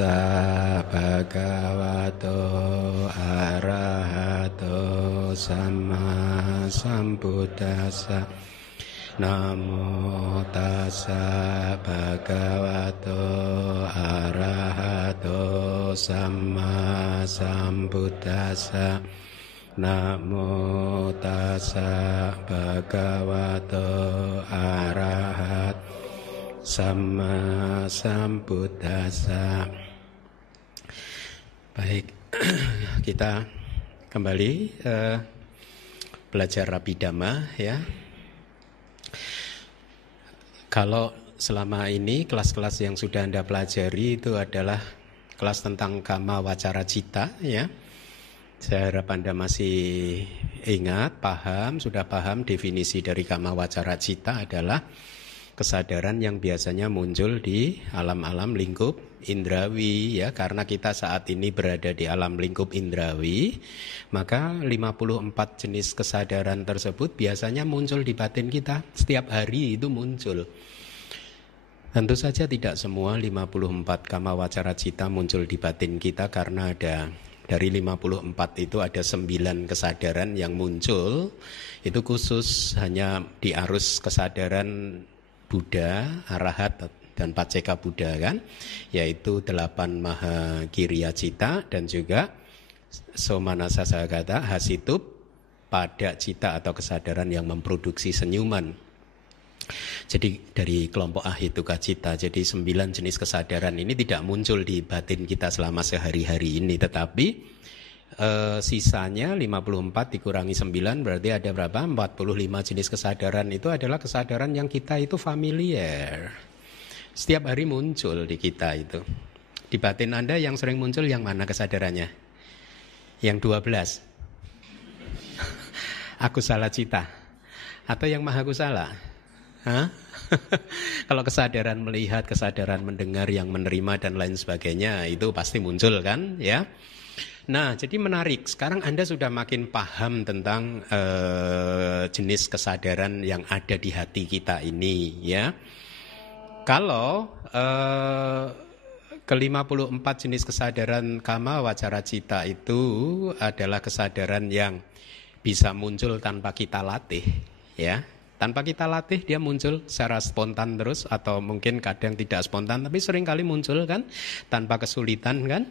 tassa bhagavato arahato samma sambuddhassa. Namo tassa bhagavato arahato samma sambuddhassa. Namo tassa bhagavato arahat samma sambuddhassa. Baik, kita kembali belajar Abhidhamma ya. Kalau selama ini kelas-kelas yang sudah Anda pelajari itu adalah kelas tentang Kamma Wacara Citta ya. Saya harap Anda masih ingat, sudah paham definisi dari Kamma Wacara Citta adalah kesadaran yang biasanya muncul di alam-alam lingkup indrawi ya. Karena kita saat ini berada di alam lingkup indrawi, maka 54 jenis kesadaran tersebut biasanya muncul di batin kita. Setiap hari itu muncul. Tentu saja tidak semua 54 Kamma Wacara Citta muncul di batin kita, karena dari 54 itu ada 9 kesadaran yang muncul. Itu khusus hanya di arus kesadaran Buddha, Arahat, dan Pacceka Buddha kan, yaitu 8 Maha Kiriya Citta dan juga Somanassa Sagata Hasitup pada cita atau kesadaran yang memproduksi senyuman. Jadi dari kelompok Ahituka Citta, jadi 9 jenis kesadaran ini tidak muncul di batin kita selama sehari-hari ini, tetapi sisanya 54 dikurangi 9 berarti ada berapa? 45 jenis kesadaran. Itu adalah kesadaran yang kita itu familiar. Setiap hari muncul di kita itu. Di batin Anda yang sering muncul yang mana kesadarannya? Yang 12. Akusala Citta atau yang Maha Kusala? Hah? Kalau kesadaran melihat, kesadaran mendengar, yang menerima dan lain sebagainya itu pasti muncul kan ya. Nah, jadi menarik. Sekarang Anda sudah makin paham tentang jenis kesadaran yang ada di hati kita ini ya. Kalau ke-54 jenis kesadaran Kamma Wacara Citta itu adalah kesadaran yang bisa muncul tanpa kita latih ya. Tanpa kita latih dia muncul secara spontan terus, atau mungkin kadang tidak spontan tapi sering kali muncul kan, tanpa kesulitan kan.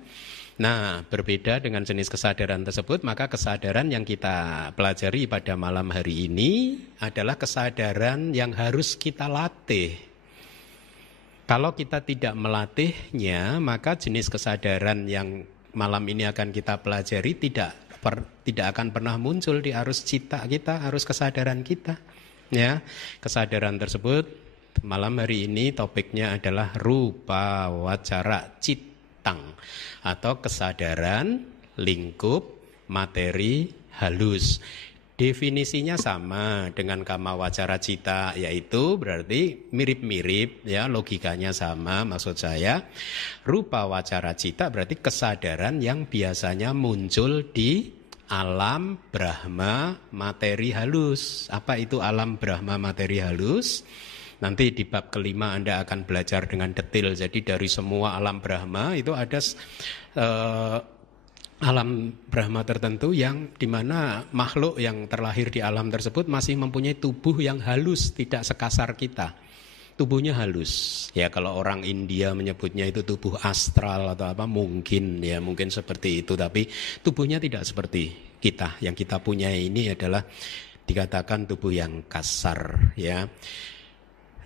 Nah, berbeda dengan jenis kesadaran tersebut, maka kesadaran yang kita pelajari pada malam hari ini adalah kesadaran yang harus kita latih. Kalau kita tidak melatihnya, maka jenis kesadaran yang malam ini akan kita pelajari tidak akan pernah muncul di arus cita kita, arus kesadaran kita. Ya, kesadaran tersebut malam hari ini topiknya adalah rupa wacara cittang atau kesadaran lingkup materi halus. Definisinya sama dengan Kamma Wacara Citta, yaitu berarti mirip-mirip ya, logikanya sama. Maksud saya rupa wacara citta berarti kesadaran yang biasanya muncul di alam Brahma materi halus. Apa itu alam Brahma materi halus? Nanti di bab kelima Anda akan belajar dengan detail. Jadi dari semua alam Brahma itu ada alam Brahma tertentu yang dimana makhluk yang terlahir di alam tersebut masih mempunyai tubuh yang halus, tidak sekasar kita. Tubuhnya halus. Ya, kalau orang India menyebutnya itu tubuh astral atau apa, mungkin seperti itu, tapi tubuhnya tidak seperti kita. Yang kita punya ini adalah dikatakan tubuh yang kasar ya.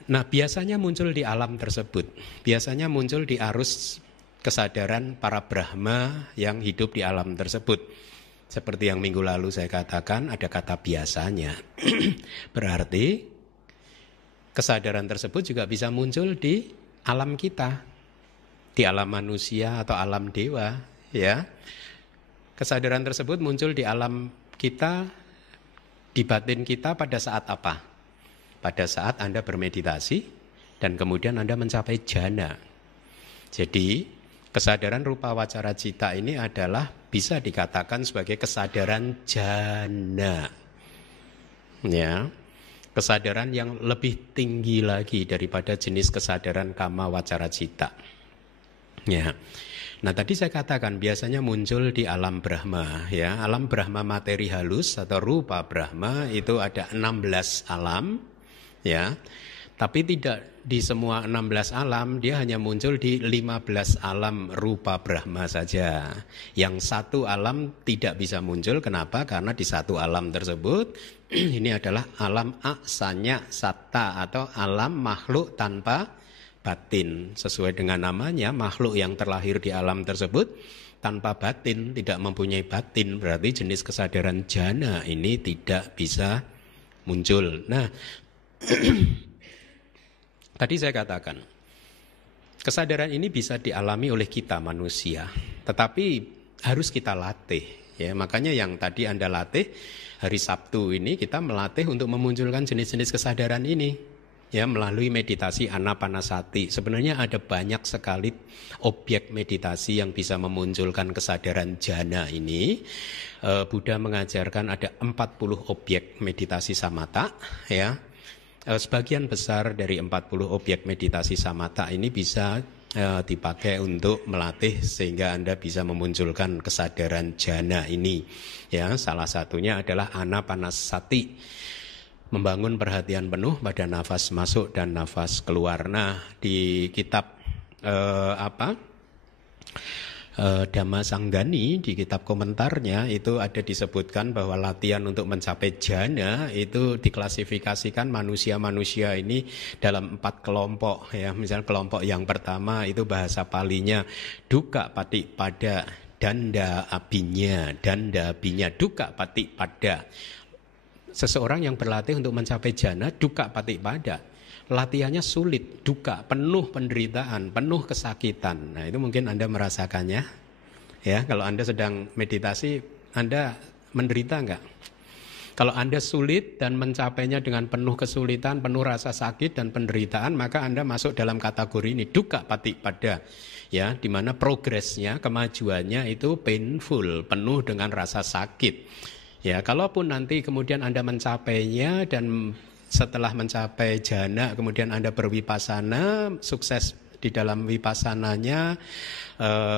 Nah, biasanya muncul di alam tersebut. Biasanya muncul di arus kesadaran para Brahma yang hidup di alam tersebut. Seperti yang minggu lalu saya katakan, ada kata biasanya. Berarti kesadaran tersebut juga bisa muncul di alam kita, di alam manusia atau alam dewa ya. Kesadaran tersebut muncul di alam kita, di batin kita pada saat apa? Pada saat Anda bermeditasi dan kemudian Anda mencapai jhana. Jadi kesadaran rupa wacara citta ini adalah bisa dikatakan sebagai kesadaran jhana ya. Kesadaran yang lebih tinggi lagi daripada jenis kesadaran Kamma Wacara Citta. Ya. Nah, tadi saya katakan biasanya muncul di alam Brahma, ya. Alam Brahma materi halus atau rupa Brahma itu ada 16 alam, ya. Tapi tidak di semua 16 alam, dia hanya muncul di 15 alam rupa Brahma saja. Yang satu alam tidak bisa muncul, kenapa? Karena di satu alam tersebut ini adalah alam aksanya satta atau alam makhluk tanpa batin. Sesuai dengan namanya, makhluk yang terlahir di alam tersebut tanpa batin, tidak mempunyai batin, berarti jenis kesadaran jana ini tidak bisa muncul. Nah, tadi saya katakan, kesadaran ini bisa dialami oleh kita manusia, tetapi harus kita latih. Ya, makanya yang tadi Anda latih hari Sabtu ini, kita melatih untuk memunculkan jenis-jenis kesadaran ini. Ya, melalui meditasi anapanasati. Sebenarnya ada banyak sekali objek meditasi yang bisa memunculkan kesadaran jana ini. Buddha mengajarkan ada 40 objek meditasi samatha, ya. Sebagian besar dari 40 objek meditasi samatha ini bisa dipakai untuk melatih sehingga Anda bisa memunculkan kesadaran jana ini. Ya, salah satunya adalah anapanasati. Membangun perhatian penuh pada nafas masuk dan nafas keluar. Nah, di kitab Dhamma Sanggani, di kitab komentarnya itu ada disebutkan bahwa latihan untuk mencapai jana itu diklasifikasikan manusia-manusia ini dalam 4 kelompok. Ya, misalnya kelompok yang pertama itu bahasa palinya dukkha patipada, danda abinya, dukkha patipada. Seseorang yang berlatih untuk mencapai jana dukkha patipada, latihannya sulit, dukkha, penuh penderitaan, penuh kesakitan. Nah, itu mungkin Anda merasakannya. Ya, kalau Anda sedang meditasi, Anda menderita enggak? Kalau Anda sulit dan mencapainya dengan penuh kesulitan, penuh rasa sakit dan penderitaan, maka Anda masuk dalam kategori ini, dukkha patipada. Ya, di mana progresnya, kemajuannya itu painful, penuh dengan rasa sakit. Ya, kalaupun nanti kemudian Anda mencapainya dan setelah mencapai jana kemudian Anda berwipasana, sukses di dalam wipassananya,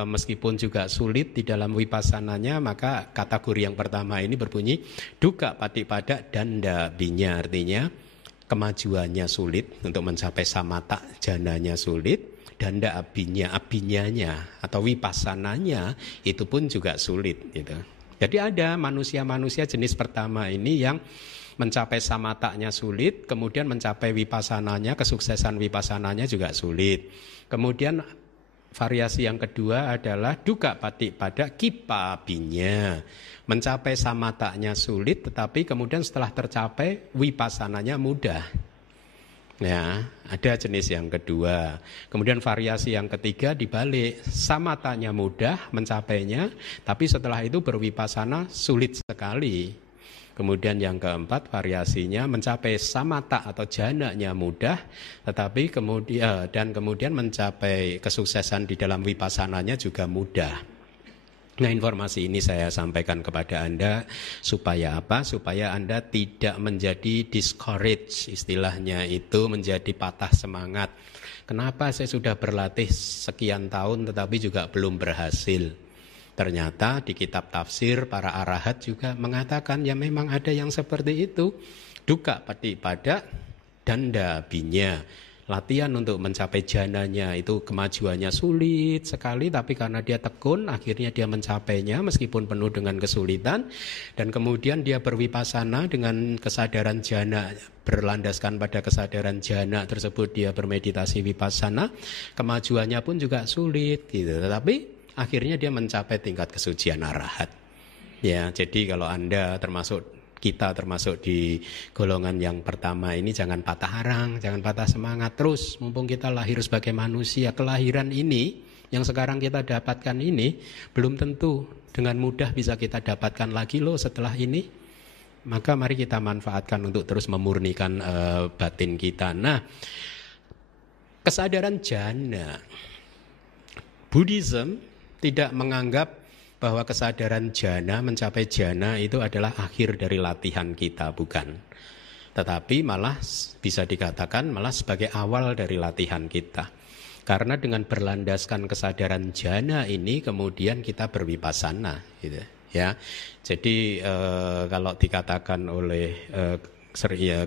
meskipun juga sulit di dalam wipassananya, maka kategori yang pertama ini berbunyi dukkha patipada danda binya, artinya kemajuannya sulit untuk mencapai samatha, jananya sulit, danda abinyanya atau wipassananya itu pun juga sulit gitu. Jadi ada manusia-manusia jenis pertama ini yang mencapai samatanya sulit, kemudian mencapai wipassananya, kesuksesan wipassananya juga sulit. Kemudian variasi yang kedua adalah dukkha patipada kipabinya. Mencapai samatanya sulit, tetapi kemudian setelah tercapai wipassananya mudah. Ya, ada jenis yang kedua. Kemudian variasi yang ketiga dibalik, samathanya mudah mencapainya, tapi setelah itu berwipasana sulit sekali. Kemudian yang keempat variasinya mencapai samatha atau jananya mudah, tetapi kemudian mencapai kesuksesan di dalam wipassananya juga mudah. Nah, informasi ini saya sampaikan kepada Anda supaya apa? Supaya Anda tidak menjadi discouraged, istilahnya itu menjadi patah semangat. Kenapa saya sudah berlatih sekian tahun tetapi juga belum berhasil? Ternyata di kitab tafsir para arahat juga mengatakan ya memang ada yang seperti itu. Dukkha patipada danda binya. Latihan untuk mencapai jananya itu kemajuannya sulit sekali, tapi karena dia tekun akhirnya dia mencapainya meskipun penuh dengan kesulitan. Dan kemudian dia berwipasana dengan kesadaran jana, berlandaskan pada kesadaran jana tersebut dia bermeditasi wipasana, kemajuannya pun juga sulit gitu. Tetapi akhirnya dia mencapai tingkat kesucian arahat. Ya, jadi kalau Anda kita termasuk di golongan yang pertama ini jangan patah arang, jangan patah semangat terus. Mumpung kita lahir sebagai manusia, kelahiran ini yang sekarang kita dapatkan ini belum tentu dengan mudah bisa kita dapatkan lagi loh setelah ini. Maka mari kita manfaatkan untuk terus memurnikan batin kita. Nah, kesadaran jana, Buddhism tidak menganggap bahwa kesadaran jana, mencapai jana itu adalah akhir dari latihan kita, bukan. Tetapi malah bisa dikatakan malah sebagai awal dari latihan kita. Karena dengan berlandaskan kesadaran jana ini kemudian kita berwipasana gitu ya. Jadi kalau dikatakan oleh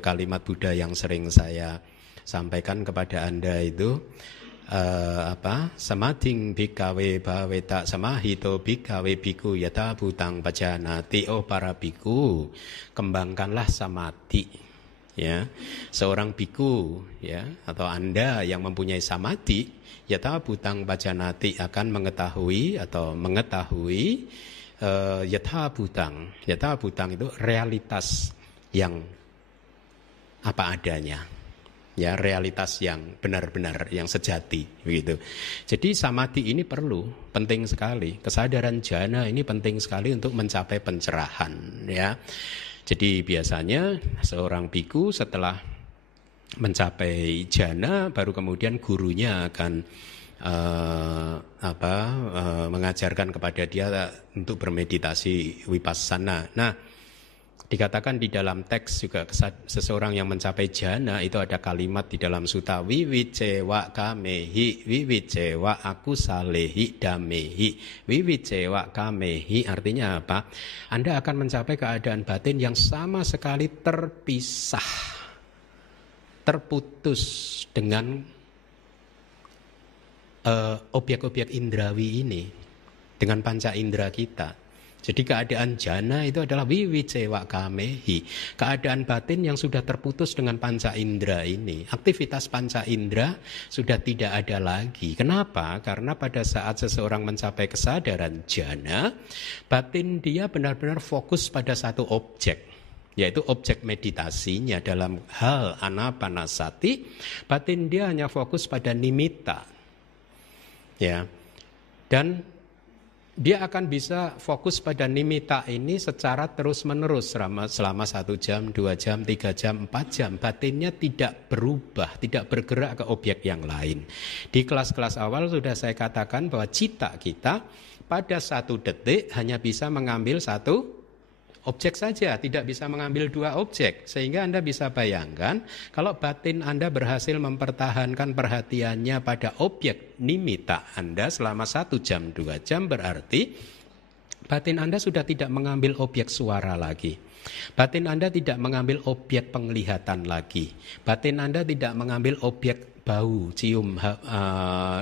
kalimat Buddha yang sering saya sampaikan kepada Anda itu samadhing bhikkhave bhaveta samahito bhikkhave bhikkhu yata bhutang pajanati. Oh para bhikkhu, kembangkanlah samadhi ya. Seorang bhikkhu ya atau Anda yang mempunyai samadhi yata bhutang pajanati akan mengetahui yata bhutang. Yata bhutang itu realitas yang apa adanya. Ya, realitas yang benar-benar, yang sejati begitu. Jadi samadhi ini penting sekali. Kesadaran jana ini penting sekali untuk mencapai pencerahan ya. Jadi biasanya seorang biku setelah mencapai jana baru kemudian gurunya akan mengajarkan kepada dia untuk bermeditasi vipassana. Nah, dikatakan di dalam teks juga seseorang yang mencapai jana itu ada kalimat di dalam sutta wiwicewa kamehi wiwicewa aku salehi damehi. Wiwicewa kamehi artinya apa? Anda akan mencapai keadaan batin yang sama sekali terpisah, terputus dengan objek-objek indrawi ini, dengan panca indera kita. Jadi keadaan jana itu adalah wiwicewa kamehi. Keadaan batin yang sudah terputus dengan panca indera ini. Aktivitas panca indera sudah tidak ada lagi. Kenapa? Karena pada saat seseorang mencapai kesadaran jana, batin dia benar-benar fokus pada satu objek, yaitu objek meditasinya dalam hal anapanasati. Batin dia hanya fokus pada nimitta. Ya. Dan dia akan bisa fokus pada nimitta ini secara terus-menerus selama 1 jam, 2 jam, 3 jam, 4 jam. Batinnya tidak berubah, tidak bergerak ke objek yang lain. Di kelas-kelas awal sudah saya katakan bahwa cita kita pada 1 detik hanya bisa mengambil 1 objek saja, tidak bisa mengambil 2 objek. Sehingga Anda bisa bayangkan kalau batin Anda berhasil mempertahankan perhatiannya pada objek nimitta Anda selama 1 jam, 2 jam, berarti batin Anda sudah tidak mengambil objek suara lagi. Batin Anda tidak mengambil objek penglihatan lagi. Batin Anda tidak mengambil objek bau, cium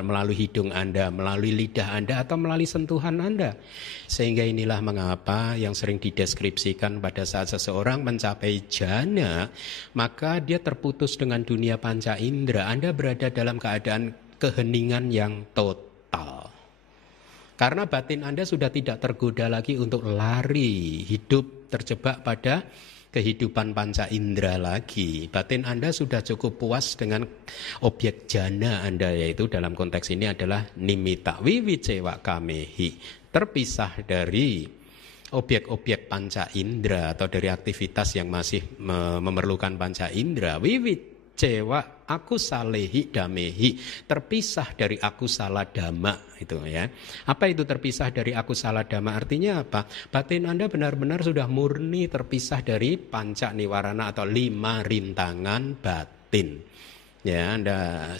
melalui hidung Anda, melalui lidah Anda, atau melalui sentuhan Anda. Sehingga inilah mengapa yang sering dideskripsikan pada saat seseorang mencapai jana, maka dia terputus dengan dunia panca indera. Anda berada dalam keadaan keheningan yang total. Karena batin Anda sudah tidak tergoda lagi untuk lari, hidup terjebak pada kehidupan panca indera lagi. Batin Anda sudah cukup puas dengan objek jana Anda, yaitu dalam konteks ini adalah nimitta. Wiwicewa kamehi, terpisah dari objek-objek panca indera atau dari aktivitas yang masih memerlukan panca indera. Wiwicewa aku salehi damehi, terpisah dari aku salah dhamma itu ya. Apa itu terpisah dari aku salah dhamma? Artinya apa? Batin Anda benar-benar sudah murni terpisah dari panca niwarana atau 5 rintangan batin. Ya,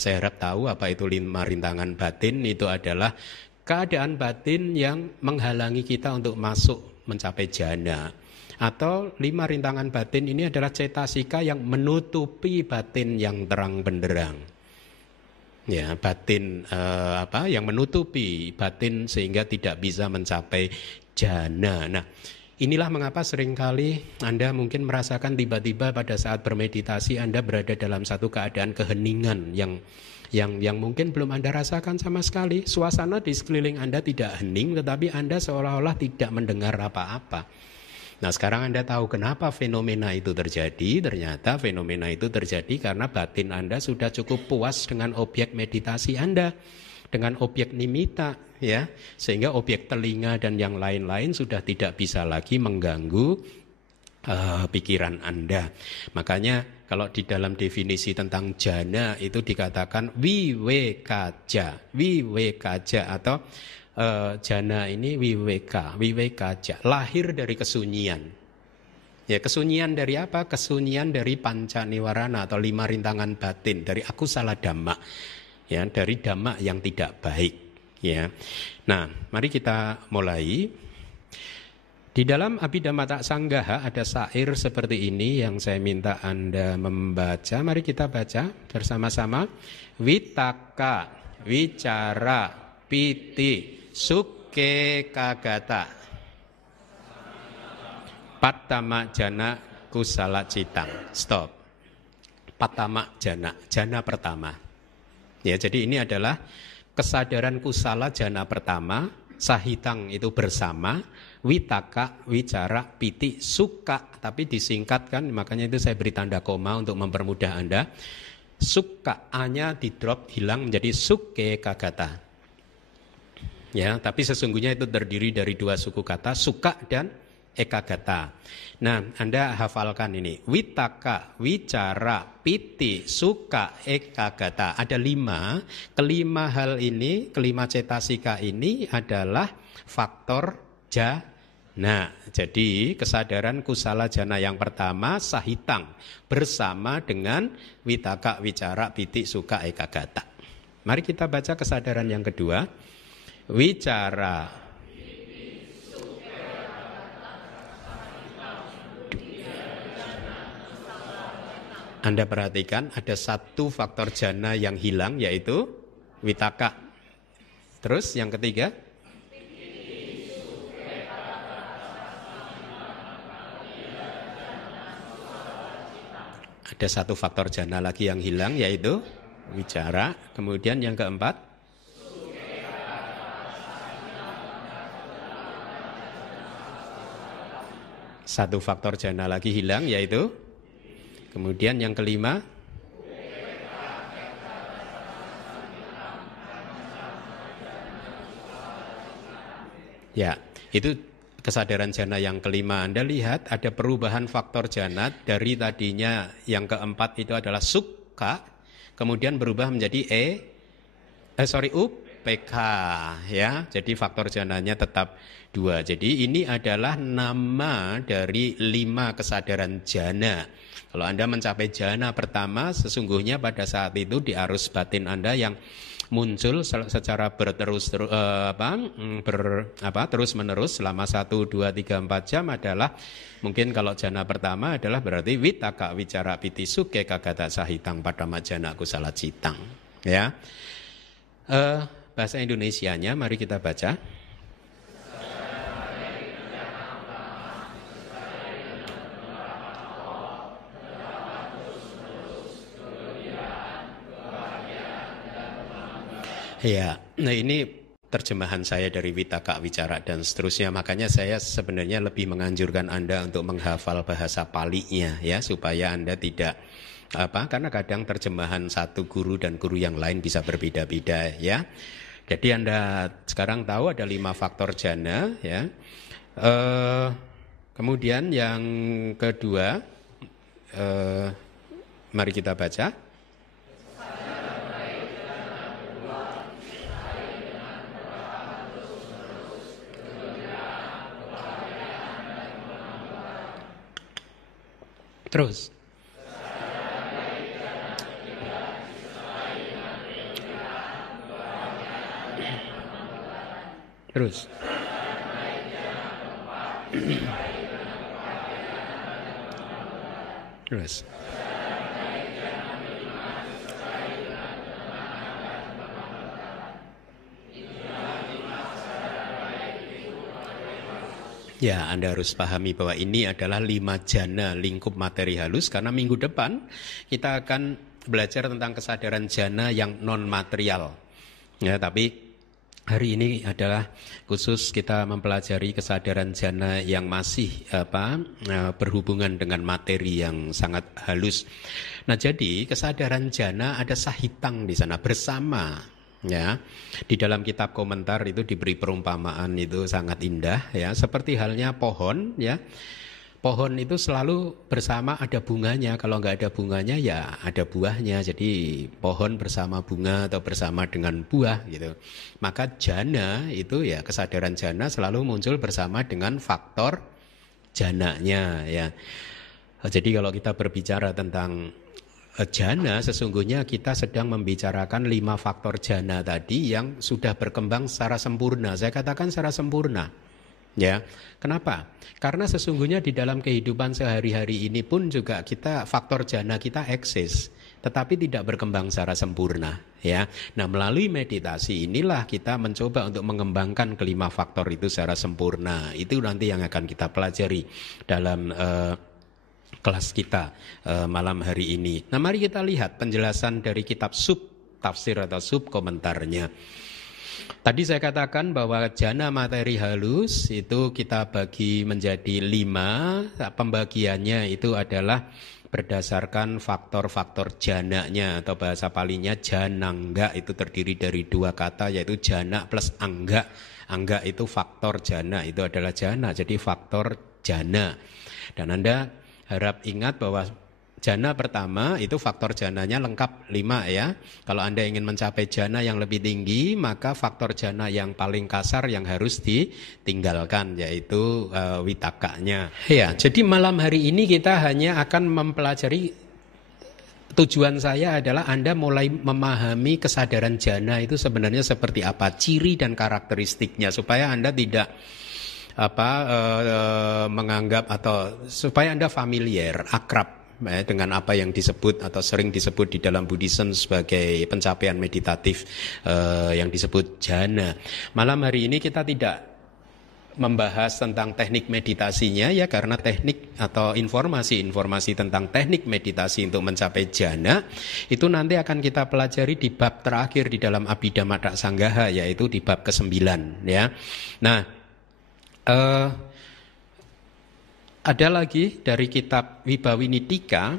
saya harap tahu apa itu 5 rintangan batin. Itu adalah keadaan batin yang menghalangi kita untuk masuk mencapai jana. Atau 5 rintangan batin ini adalah cetasika yang menutupi batin yang terang benderang. Ya, batin yang menutupi batin sehingga tidak bisa mencapai jana. Nah, inilah mengapa seringkali Anda mungkin merasakan tiba-tiba pada saat bermeditasi Anda berada dalam satu keadaan keheningan yang mungkin belum Anda rasakan sama sekali. Suasana di sekeliling Anda tidak hening, tetapi Anda seolah-olah tidak mendengar apa-apa. Nah, sekarang Anda tahu kenapa fenomena itu terjadi. Ternyata fenomena itu terjadi karena batin Anda sudah cukup puas dengan objek meditasi Anda, dengan objek nimitta, ya, sehingga objek telinga dan yang lain-lain sudah tidak bisa lagi mengganggu pikiran Anda. Makanya kalau di dalam definisi tentang jana itu dikatakan wiwekaja atau jana ini wiwekaja, lahir dari kesunyian. Ya, kesunyian dari apa? Kesunyian dari panca niwarana atau 5 rintangan batin, dari aku salah dhamma. ya, dari dhamma yang tidak baik, ya. Nah, mari kita mulai. Di dalam Abhidhamma Sanggaha ada syair seperti ini yang saya minta Anda membaca. Mari kita baca bersama-sama. Vitaka, wicara, piti, suke kagata, patama jana kusala citang. Stop. Patama jana, jana pertama. Ya, jadi ini adalah kesadaran kusala jana pertama, sahitang itu bersama, witaka, wicara, piti, suka, tapi disingkatkan, makanya itu saya beri tanda koma untuk mempermudah Anda. Suka, A-nya di drop, hilang menjadi suke kagata. Ya, tapi sesungguhnya itu terdiri dari dua suku kata, suka dan ekagata. Nah, Anda hafalkan ini. Witaka, wicara, piti, suka, ekagata. Ada 5. Kelima hal ini, kelima cetasika ini adalah faktor jana. Jadi kesadaran kusala jana yang pertama sahitang bersama dengan witaka, wicara, piti, suka, ekagata. Mari kita baca kesadaran yang kedua. Wicara, Anda perhatikan ada satu faktor jana yang hilang, yaitu witaka. Terus yang ketiga, ada satu faktor jana lagi yang hilang, yaitu wicara. Kemudian yang keempat, satu faktor jana lagi hilang, yaitu kemudian yang kelima, ya, itu kesadaran jana yang kelima. Anda lihat ada perubahan faktor jana dari tadinya yang keempat itu adalah suka, kemudian berubah menjadi UPK, ya. Jadi faktor jananya tetap 2. Jadi ini adalah nama dari 5 kesadaran jana. Kalau Anda mencapai jana pertama, sesungguhnya pada saat itu di arus batin Anda yang muncul secara terus menerus selama 1, 2, 3, 4 jam adalah, mungkin kalau jana pertama adalah berarti witaka, wicara, piti, suke, kagata, sahitang, padama jana kusala citang, ya. Bahasa Indonesianya mari kita baca. Ya, nah ini terjemahan saya dari witaka, wicara dan seterusnya. Makanya saya sebenarnya lebih menganjurkan Anda untuk menghafal bahasa Palinya, ya, supaya Anda tidak karena kadang terjemahan satu guru dan guru yang lain bisa berbeda-beda, ya. Jadi Anda sekarang tahu ada 5 faktor jana, ya. Kemudian yang kedua, mari kita baca. Terus. Terus. Terus. Ya, Anda harus pahami bahwa ini adalah 5 jana lingkup materi halus, karena minggu depan kita akan belajar tentang kesadaran jana yang non material. Ya, tapi hari ini adalah khusus kita mempelajari kesadaran jana yang masih berhubungan dengan materi yang sangat halus. Nah, jadi kesadaran jana ada sahitang di sana bersama. Ya, di dalam kitab komentar itu diberi perumpamaan itu sangat indah, ya, seperti halnya pohon, ya. Pohon itu selalu bersama ada bunganya. Kalau nggak ada bunganya ya ada buahnya. Jadi pohon bersama bunga atau bersama dengan buah gitu. Maka jana itu ya, kesadaran jana selalu muncul bersama dengan faktor jananya, ya. Jadi kalau kita berbicara tentang jana, sesungguhnya kita sedang membicarakan 5 faktor jana tadi yang sudah berkembang secara sempurna. Saya katakan secara sempurna. Ya, kenapa? Karena sesungguhnya di dalam kehidupan sehari-hari ini pun juga faktor jana kita eksis, tetapi tidak berkembang secara sempurna. Ya, nah melalui meditasi inilah kita mencoba untuk mengembangkan kelima faktor itu secara sempurna. Itu nanti yang akan kita pelajari dalam kelas kita malam hari ini. Nah, mari kita lihat penjelasan dari kitab sub tafsir atau sub komentarnya. Tadi saya katakan bahwa jana materi halus itu kita bagi menjadi 5. Pembagiannya itu adalah berdasarkan faktor-faktor jananya atau bahasa palinya janangga, itu terdiri dari 2 kata yaitu jana plus angga. Angga itu faktor jana, itu adalah jana, jadi faktor jana. Dan Anda harap ingat bahwa jana pertama itu faktor jananya lengkap 5 ya. Kalau Anda ingin mencapai jana yang lebih tinggi, maka faktor jana yang paling kasar yang harus ditinggalkan yaitu witakanya. Ya, jadi malam hari ini kita hanya akan mempelajari, tujuan saya adalah Anda mulai memahami kesadaran jana itu sebenarnya seperti apa, ciri dan karakteristiknya, supaya Anda tidak menganggap atau supaya Anda familiar, akrab dengan apa yang disebut atau sering disebut di dalam Buddhism sebagai pencapaian meditatif yang disebut jana. Malam hari ini kita tidak membahas tentang teknik meditasinya ya, karena teknik atau informasi tentang teknik meditasi untuk mencapai jana itu nanti akan kita pelajari di bab terakhir di dalam Abhidhamma Sanggaha, yaitu di bab ke-9 ya. Nah, ada lagi dari kitab Vibhawinitika,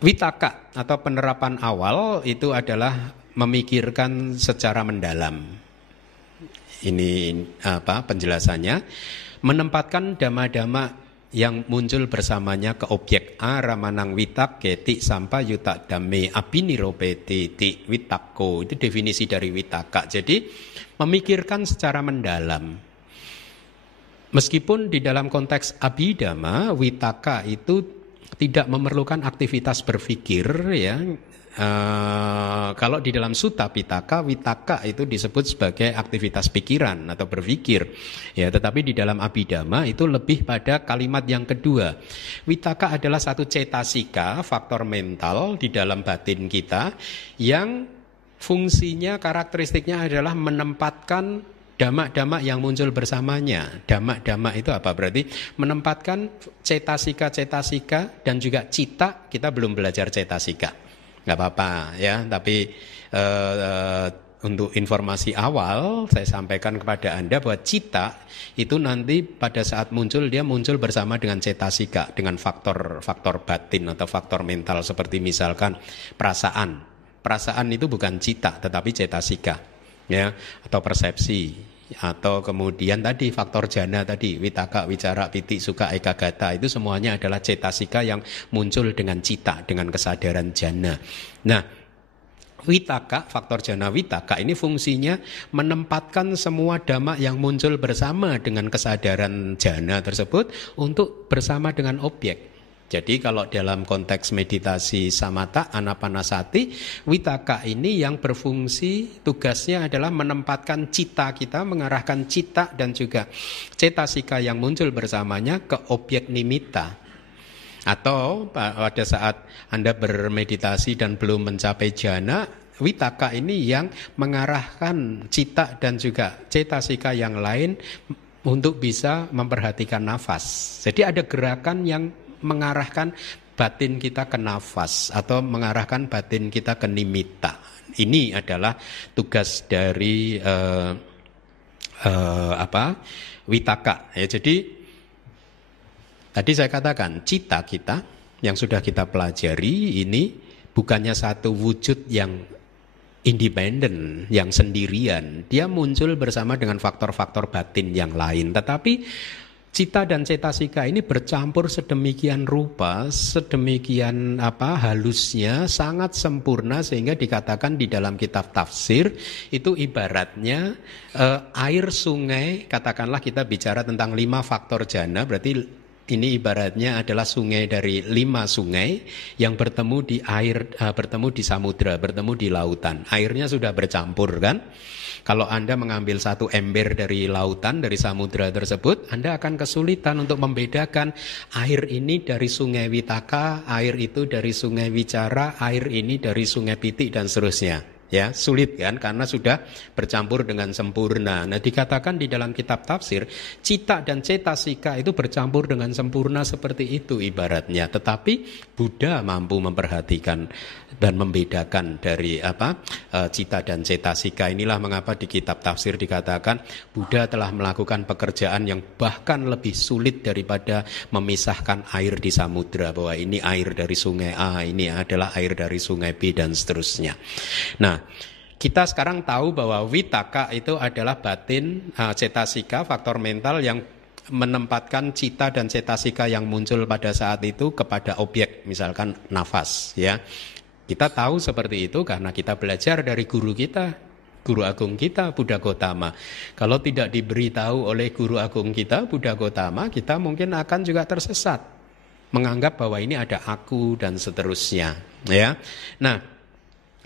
witaka atau penerapan awal itu adalah memikirkan secara mendalam. Ini penjelasannya, menempatkan dhamma-dhamma yang muncul bersamanya ke objek aramanang witaketi sampai yuta dame abiniropeti ti witako. Itu definisi dari witaka. Jadi memikirkan secara mendalam. Meskipun di dalam konteks abhidhamma, witaka itu tidak memerlukan aktivitas berpikir ya. Kalau di dalam Sutta Pitaka, witaka itu disebut sebagai aktivitas pikiran atau berpikir ya, tetapi di dalam Abhidhamma itu lebih pada kalimat yang kedua. Witaka adalah satu cetasika, faktor mental di dalam batin kita yang fungsinya, karakteristiknya adalah menempatkan dhamma-dhamma yang muncul bersamanya. Dhamma-dhamma itu apa? Berarti menempatkan cetasika-cetasika dan juga cita. Kita belum belajar cetasika, nggak apa-apa ya, tapi untuk informasi awal saya sampaikan kepada Anda bahwa cita itu nanti pada saat muncul, dia muncul bersama dengan cetasika, dengan faktor batin atau faktor mental, seperti misalkan perasaan. Perasaan itu bukan cita tetapi cetasika ya, atau persepsi, atau kemudian tadi faktor jana tadi, witaka, wicara, piti, suka, ekagata, itu semuanya adalah cetasika yang muncul dengan cita, dengan kesadaran jana. Nah, witaka, faktor jana witaka ini fungsinya menempatkan semua dhamma yang muncul bersama dengan kesadaran jana tersebut untuk bersama dengan objek. Jadi kalau dalam konteks meditasi samatha anapanasati, witaka ini yang berfungsi, tugasnya adalah menempatkan cita kita, mengarahkan cita dan juga cetasika yang muncul bersamanya ke objek nimitta. Atau pada saat Anda bermeditasi dan belum mencapai jana, witaka ini yang mengarahkan cita dan juga cetasika yang lain untuk bisa memperhatikan nafas. Jadi ada gerakan yang mengarahkan batin kita ke nafas atau mengarahkan batin kita ke nimitta. Ini adalah tugas dari witaka. Ya, jadi tadi saya katakan cita kita yang sudah kita pelajari ini bukannya satu wujud yang independen, yang sendirian. Dia muncul bersama dengan faktor-faktor batin yang lain. Tetapi cita dan cetasika ini bercampur sedemikian rupa, sedemikian halusnya, sangat sempurna sehingga dikatakan di dalam kitab tafsir itu ibaratnya air sungai. Katakanlah kita bicara tentang 5 faktor jana, berarti ini ibaratnya adalah sungai dari 5 sungai yang bertemu di air, bertemu di samudra, bertemu di lautan. Airnya sudah bercampur kan? Kalau Anda mengambil satu ember dari lautan, dari samudra tersebut, Anda akan kesulitan untuk membedakan air ini dari sungai Witaka, air itu dari sungai Wicara, air ini dari sungai Pitik dan seterusnya. Ya, sulit kan karena sudah bercampur dengan sempurna. Nah, dikatakan di dalam kitab tafsir, cita dan cetasika itu bercampur dengan sempurna seperti itu ibaratnya. Tetapi Buddha mampu memperhatikan dan membedakan dari cita dan cetasika. Inilah mengapa di kitab tafsir dikatakan Buddha telah melakukan pekerjaan yang bahkan lebih sulit daripada memisahkan air di samudra, bahwa ini air dari sungai A, ini adalah air dari sungai B dan seterusnya. Nah, kita sekarang tahu bahwa Witaka itu adalah batin, cetasika, faktor mental yang menempatkan cita dan cetasika yang muncul pada saat itu kepada objek, misalkan nafas, ya. Kita tahu seperti itu karena kita belajar dari guru kita, guru agung kita, Buddha Gotama. Kalau tidak diberitahu oleh guru agung kita, Buddha Gotama, kita mungkin akan juga tersesat, menganggap bahwa ini ada aku dan seterusnya, ya. Nah,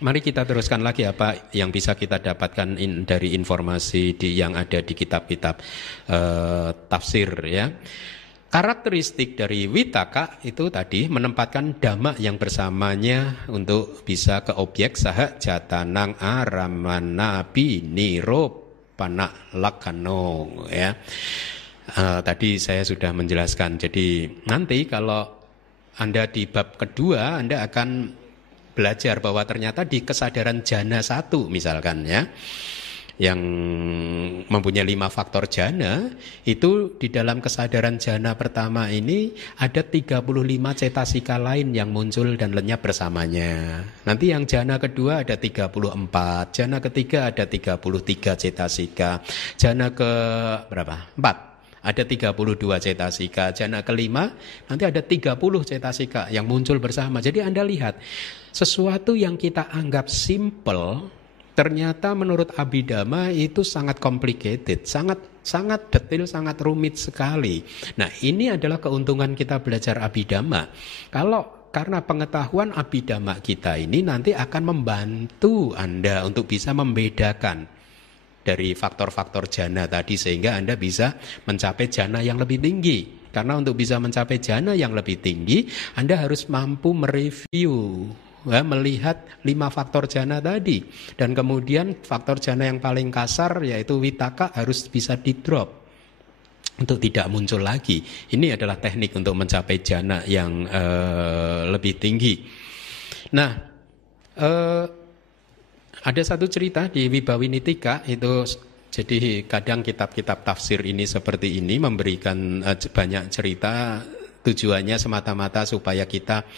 mari kita teruskan lagi apa yang bisa kita dapatkan dari informasi yang ada di kitab-kitab tafsir, ya. Karakteristik dari Witaka itu tadi menempatkan dhamma yang bersamanya untuk bisa ke objek saha jatanang aramana biniro panak lakano, ya. Tadi saya sudah menjelaskan. Jadi nanti kalau Anda di bab kedua, Anda akan belajar bahwa ternyata di kesadaran jana 1 misalkan, ya, yang mempunyai 5 faktor jana, itu di dalam kesadaran jana pertama ini ada 35 cetasika lain yang muncul dan lenyap bersamanya. Nanti yang jana kedua ada 34, jana ketiga ada 33 cetasika, jana ke berapa? 4 ada 32 cetasika, jana kelima nanti ada 30 cetasika yang muncul bersama. Jadi Anda lihat, sesuatu yang kita anggap simple ternyata menurut Abhidhamma itu sangat complicated, sangat detail, sangat rumit sekali. Nah, ini adalah keuntungan kita belajar Abhidhamma. Karena pengetahuan Abhidhamma kita ini nanti akan membantu Anda untuk bisa membedakan dari faktor-faktor jana tadi, sehingga Anda bisa mencapai jana yang lebih tinggi. Karena untuk bisa mencapai jana yang lebih tinggi, Anda harus mampu mereview, melihat 5 faktor jana tadi, dan kemudian faktor jana yang paling kasar yaitu Witaka harus bisa di-drop untuk tidak muncul lagi. Ini adalah teknik untuk mencapai jana yang lebih tinggi. Nah, ada satu cerita di Wibawinitika itu. Jadi kadang kitab-kitab tafsir ini seperti ini memberikan banyak cerita, tujuannya semata-mata supaya kita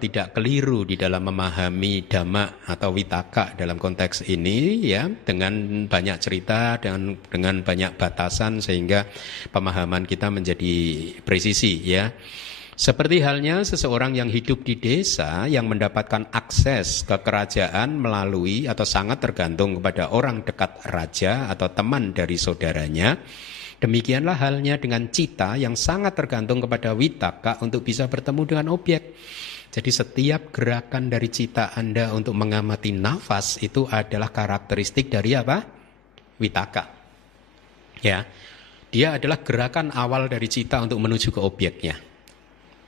tidak keliru di dalam memahami dhamma atau Witaka dalam konteks ini, ya, dengan banyak cerita dan dengan banyak batasan sehingga pemahaman kita menjadi presisi, ya. Seperti halnya seseorang yang hidup di desa yang mendapatkan akses ke kerajaan melalui atau sangat tergantung kepada orang dekat raja atau teman dari saudaranya. Demikianlah halnya dengan cita yang sangat tergantung kepada Witaka untuk bisa bertemu dengan objek. Jadi setiap gerakan dari cita Anda untuk mengamati nafas itu adalah karakteristik dari apa? Witaka. Ya. Dia adalah gerakan awal dari cita untuk menuju ke objeknya.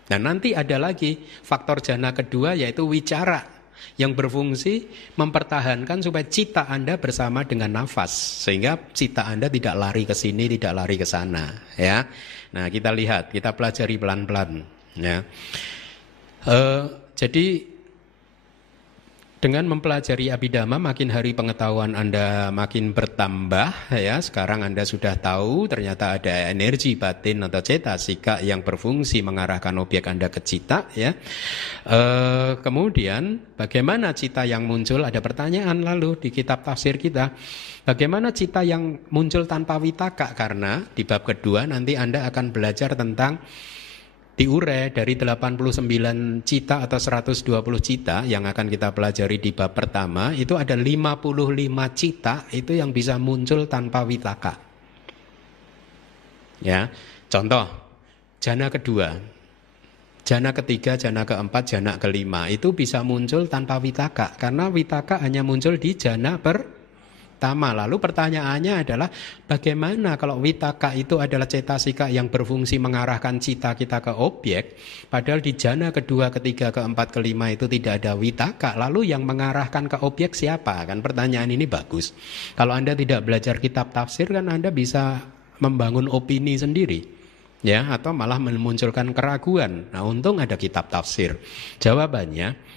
Nah, nanti ada lagi faktor jana kedua yaitu wicara yang berfungsi mempertahankan supaya cita Anda bersama dengan nafas, sehingga cita Anda tidak lari ke sini, tidak lari ke sana, ya. Nah, kita lihat, kita pelajari pelan-pelan, ya. Jadi dengan mempelajari Abhidhamma, makin hari pengetahuan Anda makin bertambah, ya. Sekarang Anda sudah tahu ternyata ada energi batin atau cetasika yang berfungsi mengarahkan objek Anda ke cita, ya. Kemudian bagaimana cita yang muncul? Ada pertanyaan lalu di kitab tafsir kita. Bagaimana cita yang muncul tanpa Witaka? Karena di bab kedua nanti Anda akan belajar tentang diure dari 89 cita atau 120 cita yang akan kita pelajari di bab pertama, itu ada 55 cita itu yang bisa muncul tanpa Witaka. Ya, contoh, jana kedua, jana ketiga, jana keempat, jana kelima itu bisa muncul tanpa witaka. Karena witaka hanya muncul di jana pertama. Lalu pertanyaannya adalah bagaimana kalau witaka itu adalah cetasika yang berfungsi mengarahkan cita kita ke objek, padahal di jana kedua, ketiga, keempat, kelima itu tidak ada witaka. Lalu yang mengarahkan ke objek siapa? Kan pertanyaan ini bagus. Kalau Anda tidak belajar kitab tafsir kan Anda bisa membangun opini sendiri, ya, atau malah memunculkan keraguan. Nah, untung ada kitab tafsir. Jawabannya,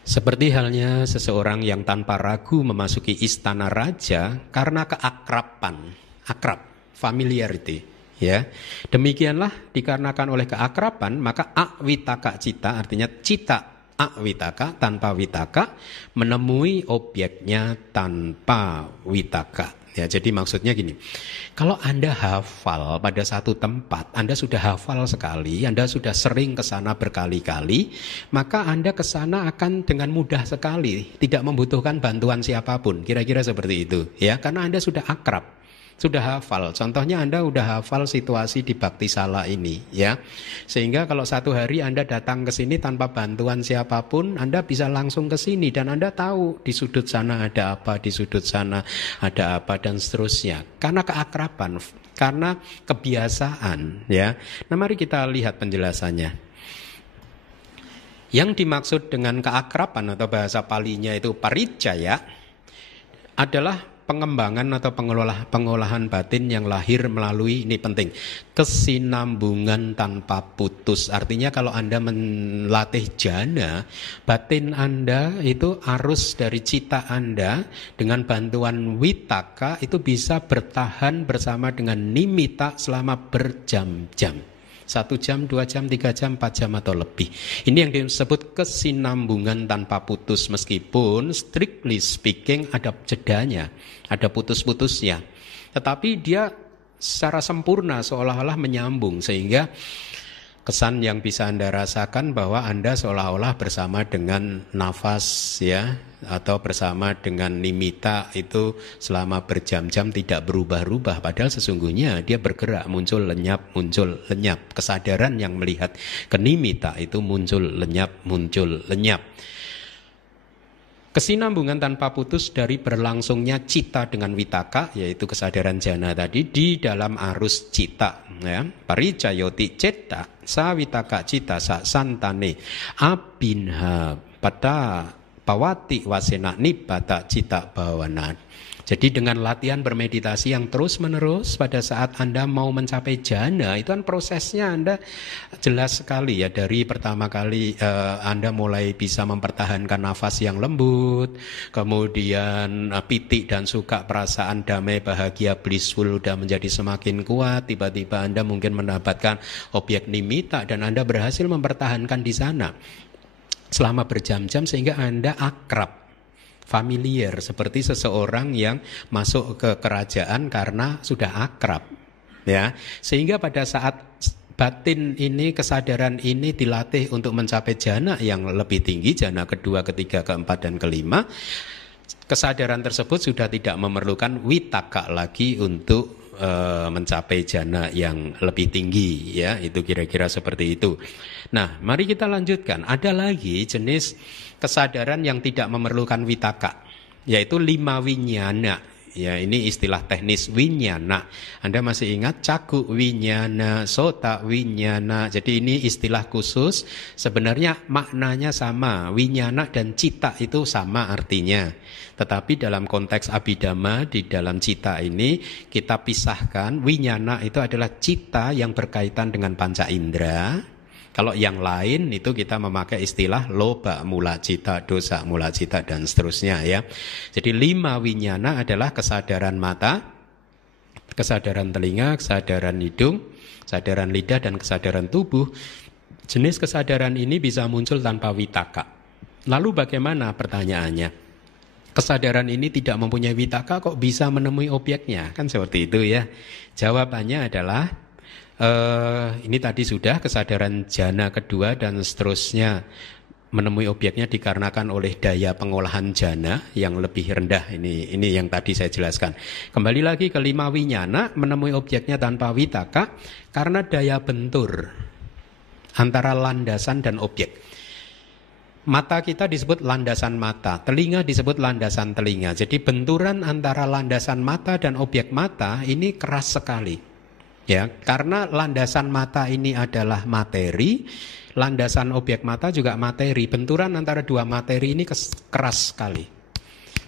seperti halnya seseorang yang tanpa ragu memasuki istana raja karena keakraban, akrab, familiarity, ya. Demikianlah dikarenakan oleh keakraban, maka awitaka cita, artinya cita awitaka, tanpa witaka, menemui objeknya tanpa witaka. Ya, jadi maksudnya gini, kalau Anda hafal pada satu tempat, Anda sudah hafal sekali, Anda sudah sering ke sana berkali-kali, maka Anda ke sana akan dengan mudah sekali, tidak membutuhkan bantuan siapapun, kira-kira seperti itu, ya, karena Anda sudah akrab, sudah hafal. Contohnya Anda sudah hafal situasi di Bakti Sala ini, ya, sehingga kalau satu hari Anda datang ke sini tanpa bantuan siapapun, Anda bisa langsung ke sini dan Anda tahu di sudut sana ada apa, di sudut sana ada apa, dan seterusnya. Karena keakraban, karena kebiasaan, ya. Nah, mari kita lihat penjelasannya. Yang dimaksud dengan keakraban atau bahasa Palinya itu paricaya adalah pengembangan atau pengolahan batin yang lahir melalui, ini penting, kesinambungan tanpa putus. Artinya kalau Anda melatih jana, batin Anda itu arus dari cita Anda dengan bantuan witaka itu bisa bertahan bersama dengan nimita selama berjam-jam. 1 jam, 2 jam, 3 jam, 4 jam atau lebih. Ini yang disebut kesinambungan tanpa putus, meskipun strictly speaking ada jedanya, ada putus-putusnya. Tetapi dia secara sempurna seolah-olah menyambung, sehingga kesan yang bisa Anda rasakan bahwa Anda seolah-olah bersama dengan nafas, ya, atau bersama dengan nimita itu selama berjam-jam tidak berubah-ubah, padahal sesungguhnya dia bergerak, muncul lenyap, muncul lenyap. Kesadaran yang melihat ke nimita itu muncul lenyap, muncul lenyap. Kesinambungan tanpa putus dari berlangsungnya cita dengan witaka, yaitu kesadaran jana tadi, di dalam arus cita, ya. Paricayoti cita sa witaka cita sa santane abinha pada pawati wasena nibata cita bawana. Jadi dengan latihan bermeditasi yang terus-menerus, pada saat Anda mau mencapai jana, itu kan prosesnya Anda jelas sekali, ya. Dari pertama kali Anda mulai bisa mempertahankan nafas yang lembut, kemudian piti dan suka, perasaan damai, bahagia, blissful sudah menjadi semakin kuat. Tiba-tiba Anda mungkin mendapatkan objek nimita dan Anda berhasil mempertahankan di sana selama berjam-jam sehingga Anda akrab, familiar, seperti seseorang yang masuk ke kerajaan karena sudah akrab, ya. Sehingga pada saat batin ini, kesadaran ini dilatih untuk mencapai jana yang lebih tinggi, jana kedua, ketiga, keempat, dan kelima, kesadaran tersebut sudah tidak memerlukan witaka lagi untuk mencapai jana yang lebih tinggi, ya. Itu kira-kira seperti itu. Nah, mari kita lanjutkan. Ada lagi jenis kesadaran yang tidak memerlukan witaka, yaitu 5 winyana. Ya, ini istilah teknis winyana. Anda masih ingat caku winyana, sota winyana. Jadi ini istilah khusus. Sebenarnya maknanya sama. Winyana dan cita itu sama artinya. Tetapi dalam konteks abhidhamma, di dalam cita ini kita pisahkan. Winyana itu adalah cita yang berkaitan dengan panca indera. Kalau yang lain itu kita memakai istilah loba mula cita, dosa mula cita, dan seterusnya, ya. Jadi 5 winyana adalah kesadaran mata, kesadaran telinga, kesadaran hidung, kesadaran lidah, dan kesadaran tubuh. Jenis kesadaran ini bisa muncul tanpa witaka. Lalu bagaimana pertanyaannya? Kesadaran ini tidak mempunyai witaka kok bisa menemui objeknya? Kan seperti itu, ya. Jawabannya adalah ini tadi sudah kesadaran jana kedua dan seterusnya menemui objeknya dikarenakan oleh daya pengolahan jana yang lebih rendah. Ini yang tadi saya jelaskan. Kembali lagi ke 5 winyana, menemui objeknya tanpa witaka karena daya bentur antara landasan dan objek. Mata kita disebut landasan mata, telinga disebut landasan telinga. Jadi benturan antara landasan mata dan objek mata ini keras sekali. Ya, karena landasan mata ini adalah materi, landasan objek mata juga materi. Benturan antara dua materi ini keras sekali.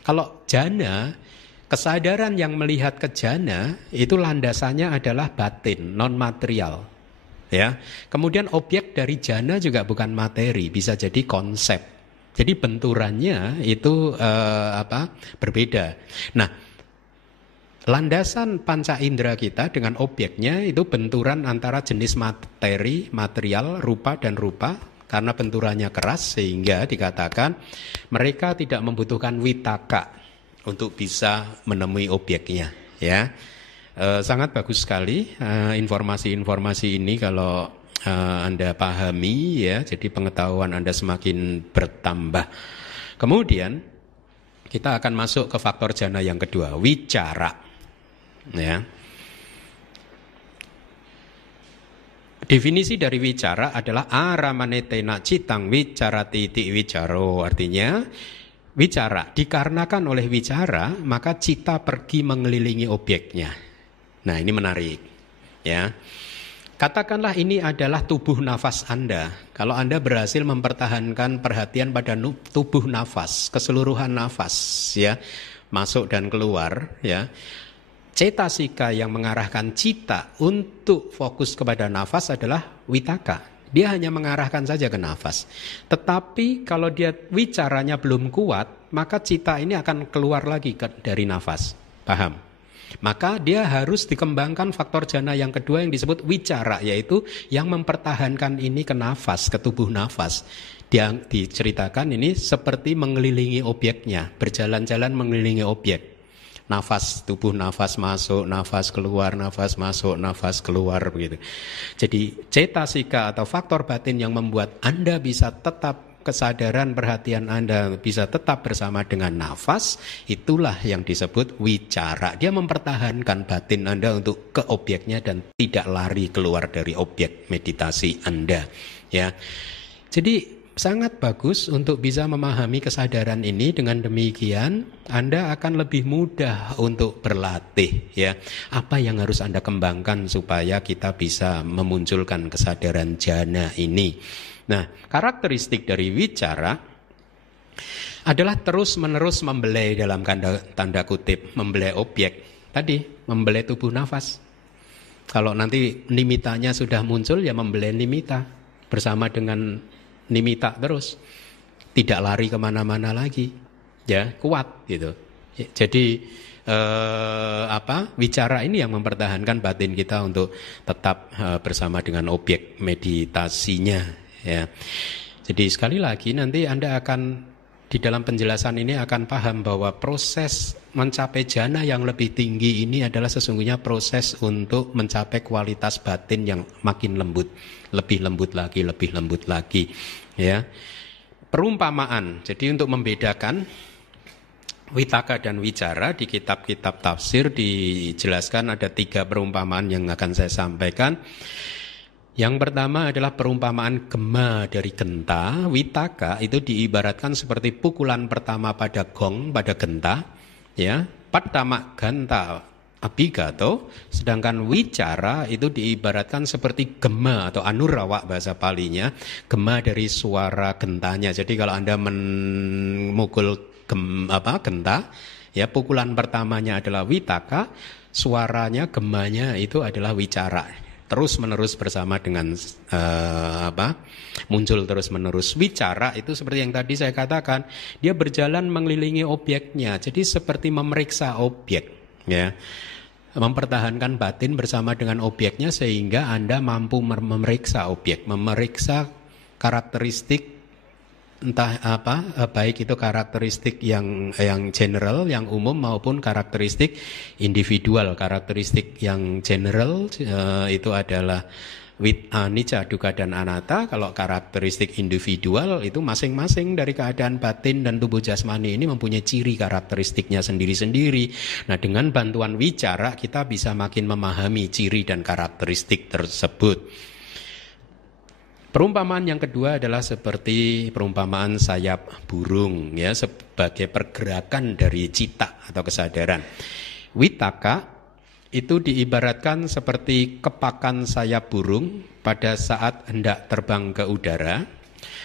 Kalau jana, kesadaran yang melihat ke jana itu landasannya adalah batin, non material. Ya, kemudian objek dari jana juga bukan materi, bisa jadi konsep. Jadi benturannya itu berbeda. Nah, landasan panca indera kita dengan objeknya itu benturan antara jenis materi, material, rupa dan rupa. Karena benturannya keras sehingga dikatakan mereka tidak membutuhkan witaka untuk bisa menemui objeknya. Ya. Sangat bagus sekali informasi-informasi ini kalau Anda pahami ya, jadi pengetahuan Anda semakin bertambah. Kemudian kita akan masuk ke faktor jana yang kedua, wicara. Ya. Definisi dari wicara adalah aramanetena citang wicarati ti wicaro, artinya wicara dikarenakan oleh wicara maka cita pergi mengelilingi objeknya. Nah, ini menarik, ya. Katakanlah ini adalah tubuh nafas Anda. Kalau Anda berhasil mempertahankan perhatian pada tubuh nafas, keseluruhan nafas, ya, masuk dan keluar, ya. Cetasika yang mengarahkan cita untuk fokus kepada nafas adalah witaka. Dia hanya mengarahkan saja ke nafas. Tetapi kalau dia wicaranya belum kuat, maka cita ini akan keluar lagi dari nafas. Paham? Maka dia harus dikembangkan faktor jana yang kedua yang disebut wicara, yaitu yang mempertahankan ini ke nafas, ke tubuh nafas. Dia diceritakan ini seperti mengelilingi objeknya, berjalan-jalan mengelilingi objek. Nafas, tubuh nafas masuk, nafas keluar, nafas masuk, nafas keluar, begitu. Jadi cetasika atau faktor batin yang membuat Anda bisa tetap kesadaran perhatian Anda bisa tetap bersama dengan nafas, itulah yang disebut wicara. Dia mempertahankan batin Anda untuk ke objeknya dan tidak lari keluar dari objek meditasi Anda. Ya, jadi sangat bagus untuk bisa memahami kesadaran ini. Dengan demikian Anda akan lebih mudah untuk berlatih, ya. Apa yang harus Anda kembangkan supaya kita bisa memunculkan kesadaran jana ini. Nah, karakteristik dari wicara adalah terus-menerus membelai dalam tanda kutip, membelai objek. Tadi, membelai tubuh nafas. Kalau nanti nimitanya sudah muncul, ya membelai nimita. Bersama dengan nimita terus. Tidak lari kemana-mana lagi. Ya, kuat gitu. Jadi, wicara ini yang mempertahankan batin kita untuk tetap bersama dengan objek meditasinya. Ya, jadi sekali lagi nanti Anda akan di dalam penjelasan ini akan paham bahwa proses mencapai jana yang lebih tinggi ini adalah sesungguhnya proses untuk mencapai kualitas batin yang makin lembut, lebih lembut lagi, lebih lembut lagi. Ya, perumpamaan. Jadi untuk membedakan witaka dan wicara di kitab-kitab tafsir dijelaskan ada 3 perumpamaan yang akan saya sampaikan. Yang pertama adalah perumpamaan gema dari genta. Witaka itu diibaratkan seperti pukulan pertama pada gong, pada genta, ya. Padama ganta abigato. Sedangkan wicara itu diibaratkan seperti gema atau anurawa bahasa Palinya, gema dari suara gentanya. Jadi kalau Anda memukul genta, ya, pukulan pertamanya adalah witaka, suaranya gemanya itu adalah wicara. Terus menerus bersama dengan muncul terus menerus. Wicara itu seperti yang tadi saya katakan, dia berjalan mengelilingi objeknya. Jadi seperti memeriksa objek, ya. Mempertahankan batin bersama dengan objeknya sehingga Anda mampu memeriksa objek, memeriksa karakteristik entah baik itu karakteristik yang general, yang umum maupun karakteristik individual. Karakteristik yang general itu adalah Anicca, dukkha dan anatta. Kalau karakteristik individual itu masing-masing dari keadaan batin dan tubuh jasmani ini mempunyai ciri karakteristiknya sendiri-sendiri. Nah, dengan bantuan wicara kita bisa makin memahami ciri dan karakteristik tersebut. Perumpamaan yang kedua adalah seperti perumpamaan sayap burung, ya, sebagai pergerakan dari cita atau kesadaran. Vitakka itu diibaratkan seperti kepakan sayap burung pada saat hendak terbang ke udara.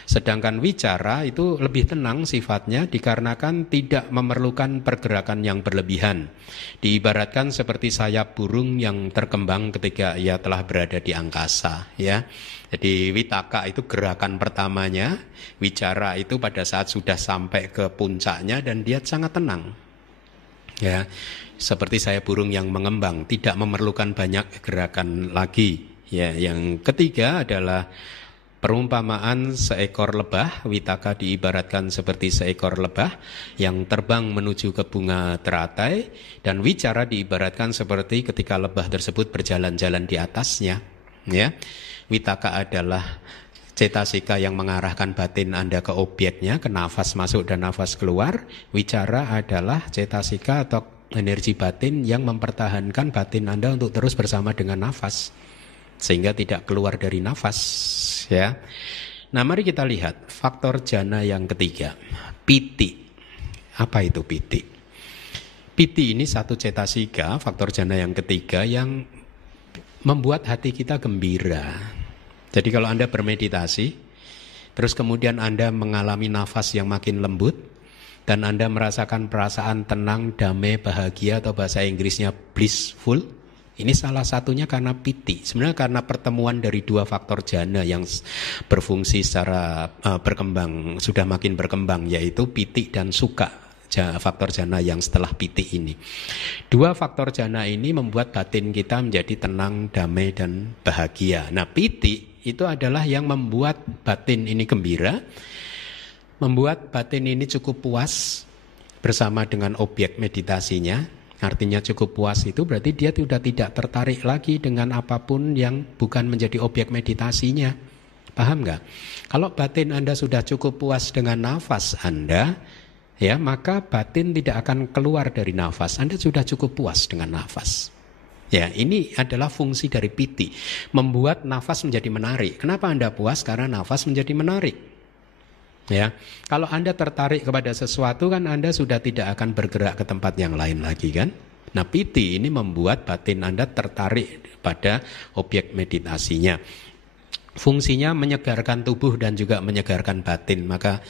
Sedangkan wicara itu lebih tenang sifatnya dikarenakan tidak memerlukan pergerakan yang berlebihan. Diibaratkan seperti sayap burung yang terkembang ketika ia telah berada di angkasa, ya. Jadi vitakka itu gerakan pertamanya, wicara itu pada saat sudah sampai ke puncaknya dan dia sangat tenang. Ya, seperti sayap burung yang mengembang, tidak memerlukan banyak gerakan lagi. Ya, yang ketiga adalah perumpamaan seekor lebah. Vitakka diibaratkan seperti seekor lebah yang terbang menuju ke bunga teratai, dan wicara diibaratkan seperti ketika lebah tersebut berjalan-jalan di atasnya. Ya, vitakka adalah cetasika yang mengarahkan batin Anda ke objeknya, ke nafas masuk dan nafas keluar. Wicara adalah cetasika atau energi batin yang mempertahankan batin Anda untuk terus bersama dengan nafas, sehingga tidak keluar dari nafas, ya. Nah, mari kita lihat faktor jana yang ketiga, piti. Apa itu piti? Piti ini satu cetasika, faktor jana yang ketiga yang membuat hati kita gembira. Jadi kalau Anda bermeditasi, terus kemudian Anda mengalami nafas yang makin lembut, dan Anda merasakan perasaan tenang, damai, bahagia, atau bahasa Inggrisnya blissful, ini salah satunya karena piti. Sebenarnya karena pertemuan dari dua faktor jana yang berfungsi secara berkembang, sudah makin berkembang, yaitu piti dan sukha. Faktor jana yang setelah piti ini. Dua faktor jana ini membuat batin kita menjadi tenang, damai, dan bahagia. Nah, piti itu adalah yang membuat batin ini gembira, membuat batin ini cukup puas bersama dengan objek meditasinya. Artinya cukup puas itu berarti dia sudah tidak tertarik lagi dengan apapun yang bukan menjadi objek meditasinya. Paham nggak? Kalau batin Anda sudah cukup puas dengan nafas Anda, ya, maka batin tidak akan keluar dari nafas. Anda sudah cukup puas dengan nafas. Ya, ini adalah fungsi dari piti, membuat nafas menjadi menarik. Kenapa Anda puas? Karena nafas menjadi menarik. Ya, kalau Anda tertarik kepada sesuatu kan Anda sudah tidak akan bergerak ke tempat yang lain lagi kan? Nah, piti ini membuat batin Anda tertarik pada objek meditasinya. Fungsinya menyegarkan tubuh dan juga menyegarkan batin. Maka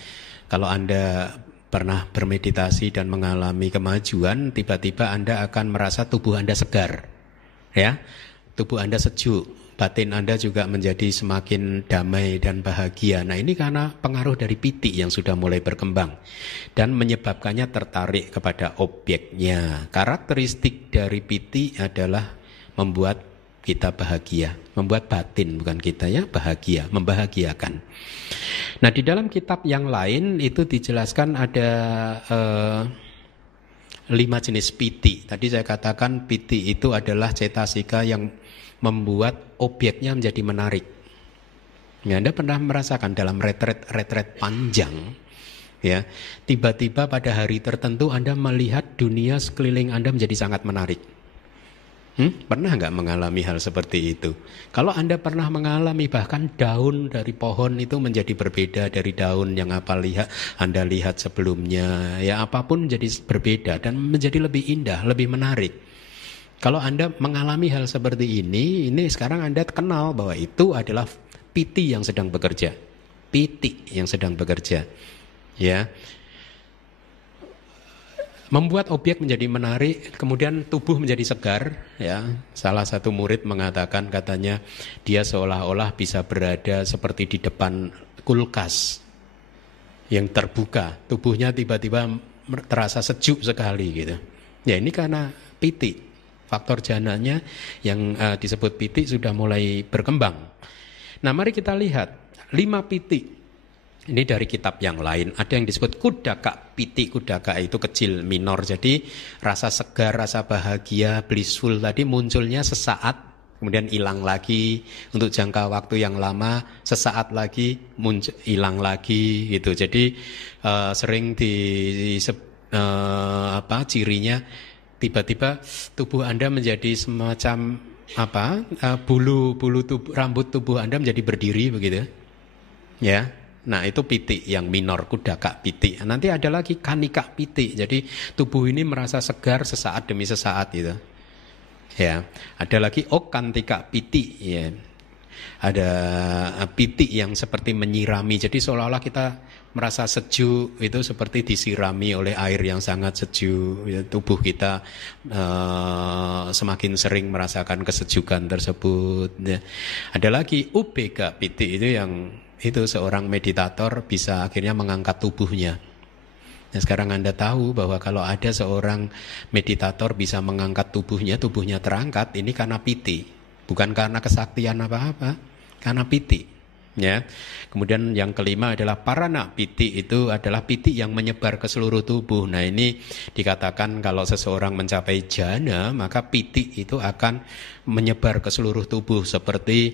kalau Anda pernah bermeditasi dan mengalami kemajuan, tiba-tiba Anda akan merasa tubuh Anda segar. Ya, tubuh Anda sejuk, batin Anda juga menjadi semakin damai dan bahagia. Nah, ini karena pengaruh dari piti yang sudah mulai berkembang dan menyebabkannya tertarik kepada objeknya. Karakteristik dari piti adalah membuat kita bahagia, membuat batin bukan kita ya bahagia, membahagiakan. Nah, di dalam kitab yang lain itu dijelaskan ada 5 jenis piti. Tadi saya katakan piti itu adalah cetasika yang membuat objeknya menjadi menarik. Ya, Anda pernah merasakan dalam retret panjang, ya, tiba-tiba pada hari tertentu Anda melihat dunia sekeliling Anda menjadi sangat menarik. Pernah nggak mengalami hal seperti itu? Kalau Anda pernah mengalami, bahkan daun dari pohon itu menjadi berbeda dari daun yang Anda lihat sebelumnya. Ya, apapun menjadi berbeda dan menjadi lebih indah, lebih menarik. Kalau Anda mengalami hal seperti ini sekarang Anda kenal bahwa itu adalah piti yang sedang bekerja. Piti yang sedang bekerja. Ya. Membuat objek menjadi menarik, kemudian tubuh menjadi segar. Ya, salah satu murid mengatakan, katanya dia seolah-olah bisa berada seperti di depan kulkas yang terbuka. Tubuhnya tiba-tiba terasa sejuk sekali gitu. Ya, ini karena piti, faktor jananya yang disebut piti sudah mulai berkembang. Nah, mari kita lihat 5 piti. Ini dari kitab yang lain. Ada yang disebut kudaka. Piti kudaka itu kecil, minor. Jadi rasa segar, rasa bahagia, blissful tadi munculnya sesaat kemudian hilang lagi untuk jangka waktu yang lama, sesaat lagi muncul hilang lagi gitu. Jadi sering cirinya tiba-tiba tubuh Anda menjadi semacam bulu rambut tubuh Anda menjadi berdiri begitu. Ya. Nah, itu piti yang minor, kudaka piti. Nanti ada lagi kanika piti. Jadi tubuh ini merasa segar sesaat demi sesaat gitu. Ya, ada lagi okantika piti ya. Ada piti yang seperti menyirami. Jadi seolah-olah kita merasa sejuk, itu seperti disirami oleh air yang sangat sejuk. Ya, tubuh kita semakin sering merasakan kesejukan tersebut. Ya. Ada lagi ubeka piti, itu seorang meditator bisa akhirnya mengangkat tubuhnya. Nah, sekarang Anda tahu bahwa kalau ada seorang meditator bisa mengangkat tubuhnya terangkat, ini karena piti, bukan karena kesaktian apa-apa, karena piti. Ya. Kemudian yang kelima adalah parana piti, itu adalah piti yang menyebar ke seluruh tubuh. Nah, ini dikatakan kalau seseorang mencapai jhana, maka piti itu akan menyebar ke seluruh tubuh seperti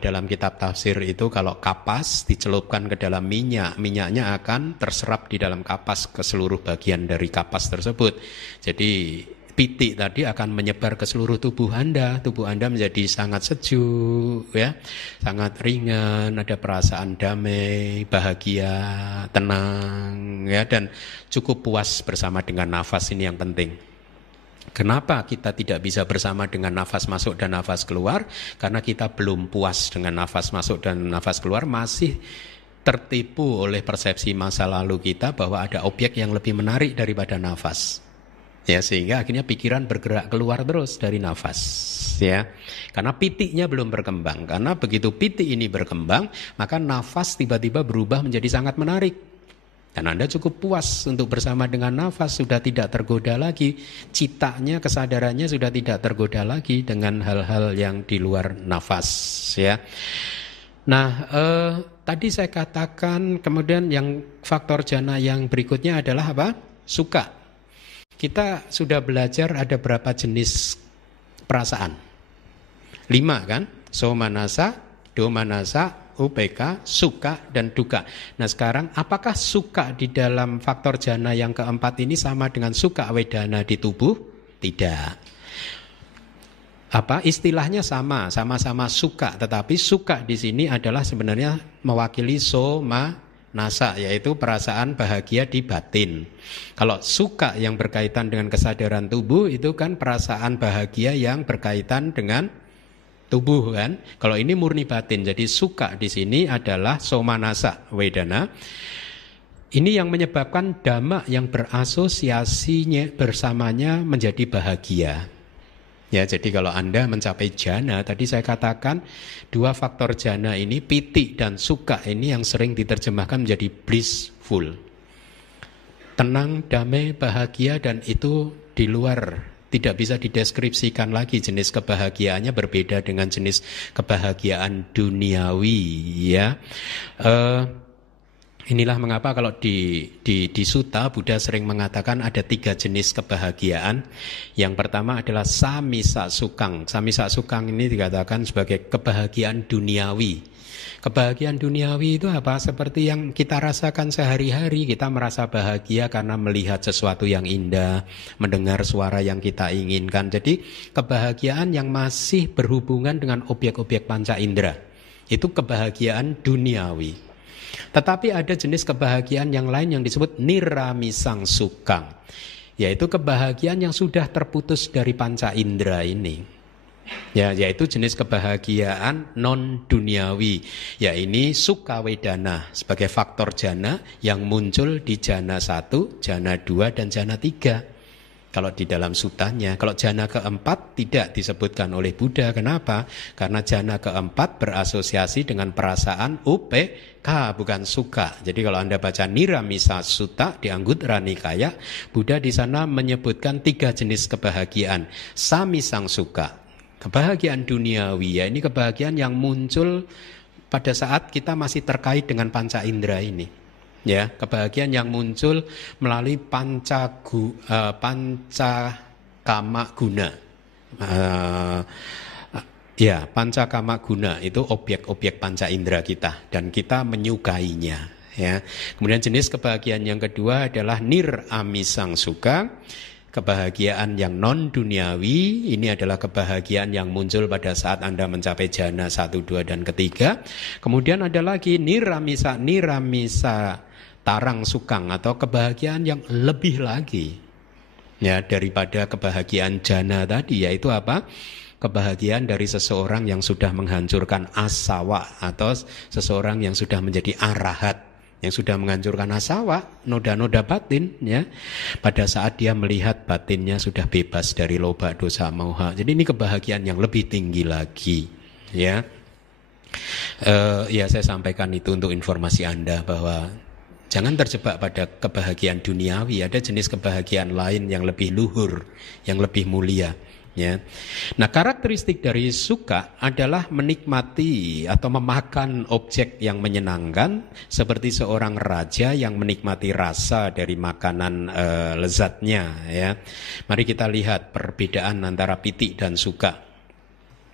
dalam kitab tafsir itu kalau kapas dicelupkan ke dalam minyaknya akan terserap di dalam kapas ke seluruh bagian dari kapas tersebut. Jadi piti tadi akan menyebar ke seluruh tubuh Anda menjadi sangat sejuk ya, sangat ringan, ada perasaan damai, bahagia, tenang ya, dan cukup puas bersama dengan nafas. Ini yang penting. Kenapa kita tidak bisa bersama dengan nafas masuk dan nafas keluar? Karena kita belum puas dengan nafas masuk dan nafas keluar, masih tertipu oleh persepsi masa lalu kita bahwa ada objek yang lebih menarik daripada nafas. Ya, sehingga akhirnya pikiran bergerak keluar terus dari nafas. Ya, karena pitiknya belum berkembang. Karena begitu pitik ini berkembang, maka nafas tiba-tiba berubah menjadi sangat menarik. Dan Anda cukup puas untuk bersama dengan nafas, sudah tidak tergoda lagi. Citanya, kesadarannya sudah tidak tergoda lagi dengan hal-hal yang di luar nafas. Ya. Nah, tadi saya katakan kemudian yang faktor jhana yang berikutnya adalah apa? Suka. Kita sudah belajar ada berapa jenis perasaan? 5 kan? Somanasa, domanasa, upeka, suka, dan duka. Nah, sekarang apakah suka di dalam faktor jhana yang keempat ini sama dengan suka wedana di tubuh? Tidak. Istilahnya sama-sama suka, tetapi suka di sini adalah sebenarnya mewakili somanasa, yaitu perasaan bahagia di batin. Kalau suka yang berkaitan dengan kesadaran tubuh itu kan perasaan bahagia yang berkaitan dengan tubuh kan. Kalau ini murni batin. Jadi suka di sini adalah somanasa wedana. Ini yang menyebabkan dhamma yang berasosiasinya bersamanya menjadi bahagia. Ya, jadi kalau Anda mencapai jhana, tadi saya katakan dua faktor jhana ini, piti dan suka ini yang sering diterjemahkan menjadi blissful. Tenang, damai, bahagia, dan itu di luar, tidak bisa dideskripsikan lagi. Jenis kebahagiaannya berbeda dengan jenis kebahagiaan duniawi ya. Inilah mengapa kalau di Sutta Buddha sering mengatakan ada 3 jenis kebahagiaan. Yang pertama adalah samisa sukang. Samisa sukang ini dikatakan sebagai kebahagiaan duniawi. Kebahagiaan duniawi itu apa? Seperti yang kita rasakan sehari-hari. Kita merasa bahagia karena melihat sesuatu yang indah, mendengar suara yang kita inginkan. Jadi kebahagiaan yang masih berhubungan dengan objek-objek panca indera. Itu kebahagiaan duniawi. Tetapi ada jenis kebahagiaan yang lain yang disebut niramisang sukang, yaitu kebahagiaan yang sudah terputus dari panca indera ini. Ya, yaitu jenis kebahagiaan non duniawi. Ya, ini suka wedana sebagai faktor jhana yang muncul di jhana 1, jhana 2 dan jhana 3. Kalau di dalam sutanya, kalau jhana keempat tidak disebutkan oleh Buddha. Kenapa? Karena jhana keempat berasosiasi dengan perasaan upeka, bukan suka. Jadi kalau Anda baca Niramisa Sutta di Anguttara Nikaya, Buddha di sana menyebutkan 3 jenis kebahagiaan. Samisang suka, kebahagiaan duniawi, ya ini kebahagiaan yang muncul pada saat kita masih terkait dengan panca indera ini. Ya, kebahagiaan yang muncul melalui panca kama guna. Ya, pancakama guna itu objek-objek panca indera kita dan kita menyukainya. Ya. Kemudian jenis kebahagiaan yang kedua adalah niramisang suka, kebahagiaan yang non duniawi. Ini adalah kebahagiaan yang muncul pada saat Anda mencapai jana 1, 2, dan ketiga. Kemudian ada lagi niramisa tarang sukang atau kebahagiaan yang lebih lagi ya daripada kebahagiaan jana tadi, yaitu apa? Kebahagiaan dari seseorang yang sudah menghancurkan asawa atau seseorang yang sudah menjadi arahat, yang sudah menghancurkan asawa, noda-noda batin ya. Pada saat dia melihat batinnya sudah bebas dari loba, dosa, moha. Jadi ini kebahagiaan yang lebih tinggi lagi ya. Ya saya sampaikan itu untuk informasi Anda bahwa jangan terjebak pada kebahagiaan duniawi. Ada jenis kebahagiaan lain yang lebih luhur, yang lebih mulia. Ya. Nah, karakteristik dari suka adalah menikmati atau memakan objek yang menyenangkan, seperti seorang raja yang menikmati rasa dari makanan lezatnya. Ya. Mari kita lihat perbedaan antara piti dan suka.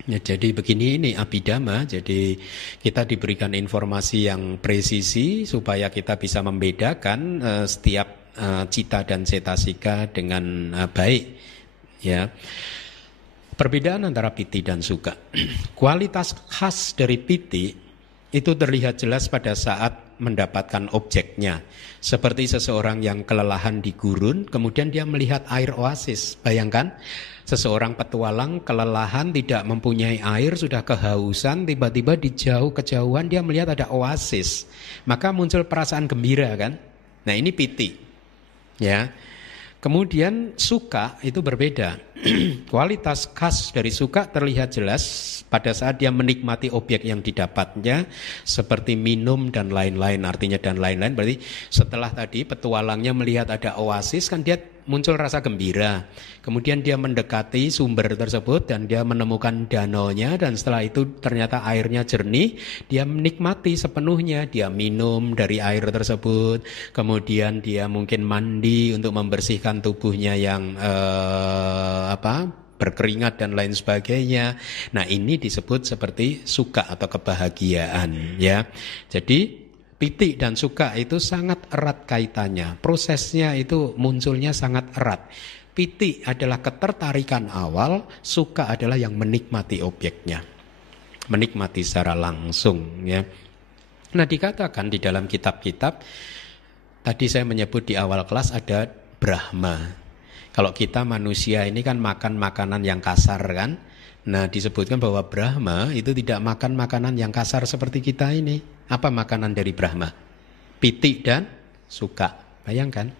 Ya, jadi begini ini abhidhamma, jadi kita diberikan informasi yang presisi supaya kita bisa membedakan setiap cita dan cetasika dengan baik. Ya. Perbedaan antara piti dan suka. Kualitas khas dari piti itu terlihat jelas pada saat mendapatkan objeknya. Seperti seseorang yang kelelahan di gurun, kemudian dia melihat air oasis. Bayangkan, seseorang petualang kelelahan, tidak mempunyai air, sudah kehausan, tiba-tiba di jauh kejauhan dia melihat ada oasis. Maka muncul perasaan gembira kan? Nah ini piti. Ya. Kemudian suka itu berbeda. Kualitas khas dari suka terlihat jelas pada saat dia menikmati objek yang didapatnya, seperti minum dan lain-lain. Artinya dan lain-lain berarti setelah tadi petualangnya melihat ada oasis kan dia muncul rasa gembira. Kemudian dia mendekati sumber tersebut dan dia menemukan danaunya, dan setelah itu ternyata airnya jernih. Dia menikmati sepenuhnya, dia minum dari air tersebut. Kemudian dia mungkin mandi untuk membersihkan tubuhnya yang berkeringat dan lain sebagainya. Nah ini disebut seperti suka atau kebahagiaan ya. Jadi piti dan suka itu sangat erat kaitannya. Prosesnya itu munculnya sangat erat. Piti adalah ketertarikan awal, suka adalah yang menikmati objeknya. Menikmati secara langsung ya. Nah dikatakan di dalam kitab-kitab, tadi saya menyebut di awal kelas ada Brahma. Kalau kita manusia ini kan makan makanan yang kasar kan. Nah disebutkan bahwa Brahma itu tidak makan makanan yang kasar seperti kita ini. Apa makanan dari Brahma? Piti dan suka. Bayangkan.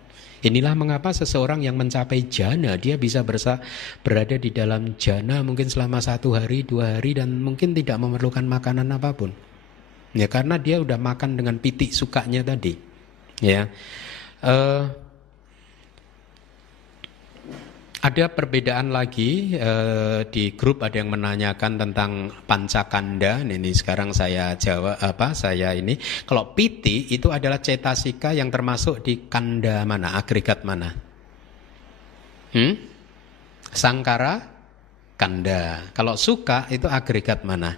Inilah mengapa seseorang yang mencapai jana, dia bisa berada di dalam jana mungkin selama 1 hari, 2 hari, dan mungkin tidak memerlukan makanan apapun. Ya karena dia udah makan dengan piti sukanya tadi. Ya. Ada perbedaan lagi di grup, ada yang menanyakan tentang pancakanda. Ini sekarang saya jawab ini. Kalau piti itu adalah cetasika yang termasuk di kanda mana, agregat mana? Sangkara kanda. Kalau suka itu agregat mana?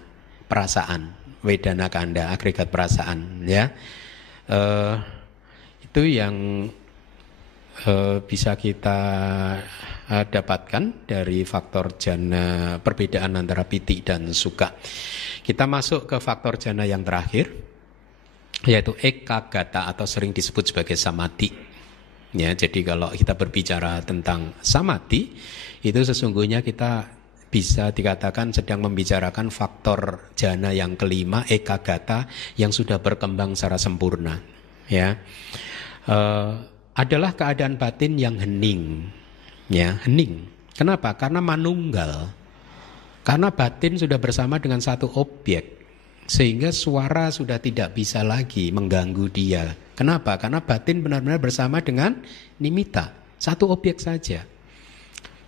Perasaan. Wedana kanda, agregat perasaan. Ya, itu yang bisa kita dapatkan dari faktor jana, perbedaan antara piti dan suka. Kita masuk ke faktor jana yang terakhir, yaitu ekagata atau sering disebut sebagai samadhi. Ya, jadi kalau kita berbicara tentang samadhi, itu sesungguhnya kita bisa dikatakan sedang membicarakan faktor jana yang kelima, ekagata, yang sudah berkembang secara sempurna. Ya, adalah keadaan batin yang hening. Ya, hening. Kenapa? Karena manunggal. Karena batin sudah bersama dengan satu objek, sehingga suara sudah tidak bisa lagi mengganggu dia. Kenapa? Karena batin benar-benar bersama dengan nimitta, satu objek saja.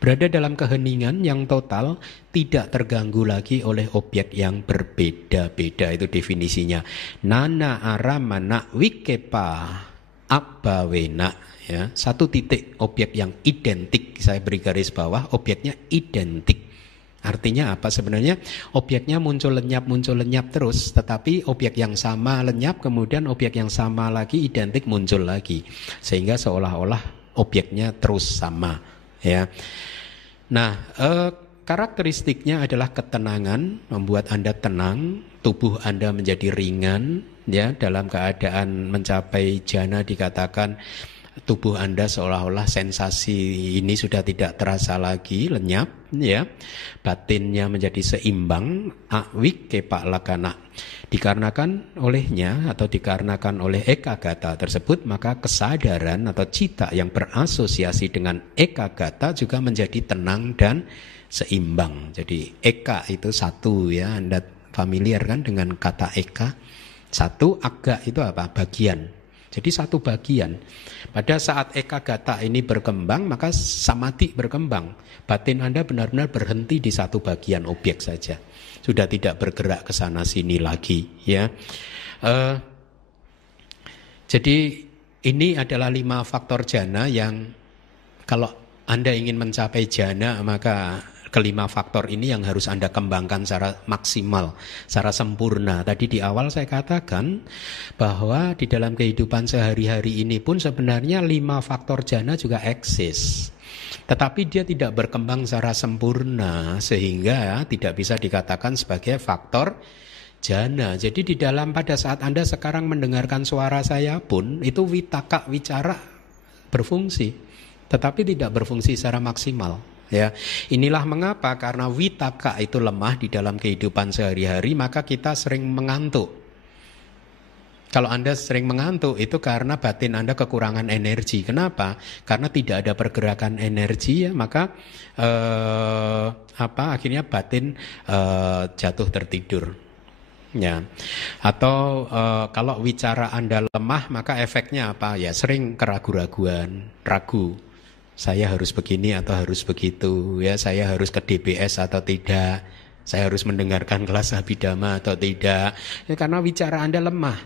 Berada dalam keheningan yang total, tidak terganggu lagi oleh objek yang berbeda-beda. Itu definisinya. Nana aramana wikepa abawena. Ya, satu titik objek yang identik, saya beri garis bawah, objeknya identik. Artinya apa? Sebenarnya objeknya muncul lenyap terus, tetapi objek yang sama lenyap, kemudian objek yang sama lagi identik muncul lagi, sehingga seolah-olah objeknya terus sama, ya. Nah, karakteristiknya adalah ketenangan, membuat Anda tenang, tubuh Anda menjadi ringan, ya. Dalam keadaan mencapai jana dikatakan tubuh Anda seolah-olah sensasi ini sudah tidak terasa lagi, lenyap, ya. Batinnya menjadi seimbang, awik kepak lakana. Dikarenakan olehnya atau dikarenakan oleh ekagata tersebut, maka kesadaran atau cita yang berasosiasi dengan ekagata juga menjadi tenang dan seimbang. Jadi eka itu satu, ya. Anda familiar kan dengan kata eka? Satu, aga itu apa? Bagian. Jadi satu bagian. Pada saat ekagata ini berkembang, maka samadhi berkembang. Batin Anda benar-benar berhenti di satu bagian objek saja. Sudah tidak bergerak ke sana sini lagi, ya. Jadi ini adalah 5 faktor jana yang kalau Anda ingin mencapai jana, maka kelima faktor ini yang harus Anda kembangkan secara maksimal, secara sempurna. Tadi di awal saya katakan bahwa di dalam kehidupan sehari-hari ini pun sebenarnya 5 faktor jana juga eksis. Tetapi dia tidak berkembang secara sempurna sehingga tidak bisa dikatakan sebagai faktor jana. Jadi di dalam pada saat Anda sekarang mendengarkan suara saya pun itu witaka wicara berfungsi, tetapi tidak berfungsi secara maksimal. Ya, inilah mengapa karena witaka itu lemah di dalam kehidupan sehari-hari, maka kita sering mengantuk. Kalau Anda sering mengantuk itu karena batin Anda kekurangan energi. Kenapa? Karena tidak ada pergerakan energi, ya, maka akhirnya batin jatuh tertidur. Ya. Atau kalau wicara Anda lemah, maka efeknya apa? Ya sering keraguan-raguan, ragu. Saya harus begini atau harus begitu, ya. Saya harus ke DBS atau tidak. Saya harus mendengarkan kelas Abhidhamma atau tidak. Ya, karena wicara Anda lemah.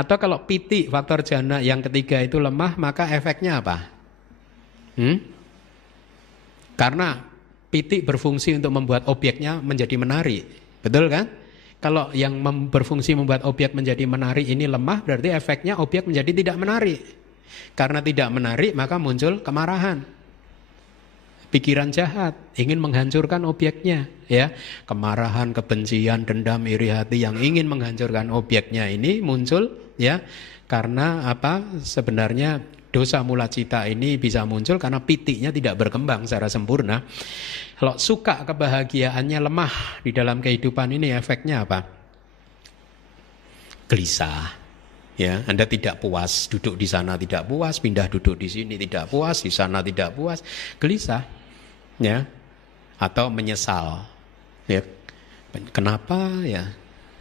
Atau kalau piti, faktor jana yang ketiga itu lemah, maka efeknya apa? Karena piti berfungsi untuk membuat objeknya menjadi menarik. Betul kan? Kalau yang berfungsi membuat objek menjadi menarik ini lemah, berarti efeknya objek menjadi tidak menarik. Karena tidak menarik, maka muncul kemarahan, pikiran jahat, ingin menghancurkan objeknya, ya. Kemarahan, kebencian, dendam, iri hati yang ingin menghancurkan objeknya ini muncul, ya. Karena apa? Sebenarnya dosa mula cita ini bisa muncul karena pitiknya tidak berkembang secara sempurna. Kalau suka kebahagiaannya lemah di dalam kehidupan ini, efeknya apa? Gelisah. Ya, Anda tidak puas, duduk di sana tidak puas, pindah duduk di sini tidak puas, di sana tidak puas, gelisah, ya, atau menyesal, ya. Kenapa, ya?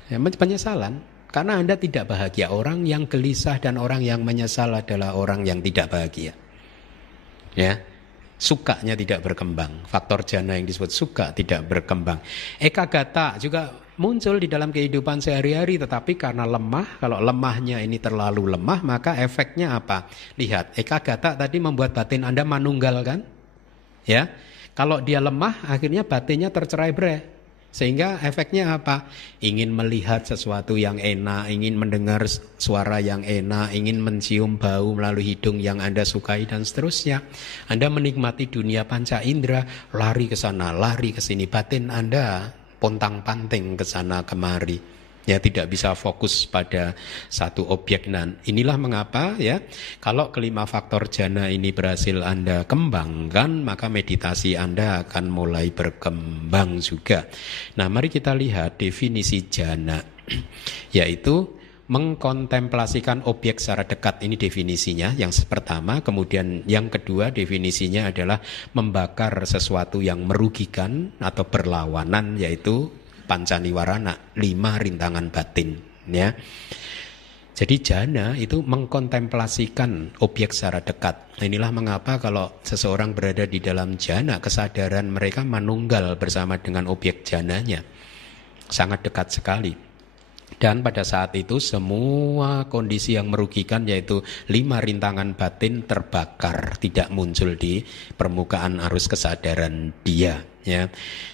Ya, penyesalan, karena Anda tidak bahagia. Orang yang gelisah dan orang yang menyesal adalah orang yang tidak bahagia, ya. Sukanya tidak berkembang. Faktor jana yang disebut suka tidak berkembang. Ekagata juga muncul di dalam kehidupan sehari-hari, tetapi karena lemah, kalau lemahnya ini terlalu lemah, maka efeknya apa? Lihat, ekagata tadi membuat batin Anda manunggal kan? Ya, kalau dia lemah, akhirnya batinnya tercerai-berai. Sehingga efeknya apa? Ingin melihat sesuatu yang enak, ingin mendengar suara yang enak, ingin mencium bau melalui hidung yang Anda sukai dan seterusnya. Anda menikmati dunia panca indera, lari ke sana, lari ke sini, batin Anda pontang-panting ke sana kemari. Ya, tidak bisa fokus pada satu objek. Dan inilah mengapa, ya, kalau kelima faktor jana ini berhasil Anda kembangkan, maka meditasi Anda akan mulai berkembang juga. Nah, mari kita lihat definisi jana, yaitu mengkontemplasikan objek secara dekat. Ini definisinya yang pertama. Kemudian yang kedua definisinya adalah membakar sesuatu yang merugikan atau berlawanan, yaitu pancaniwarana, 5 rintangan batin, ya. Jadi jana itu mengkontemplasikan objek secara dekat. Inilah mengapa kalau seseorang berada di dalam jana, kesadaran mereka manunggal bersama dengan objek jananya, sangat dekat sekali. Dan pada saat itu semua kondisi yang merugikan yaitu 5 rintangan batin terbakar, tidak muncul di permukaan arus kesadaran dia. Ya.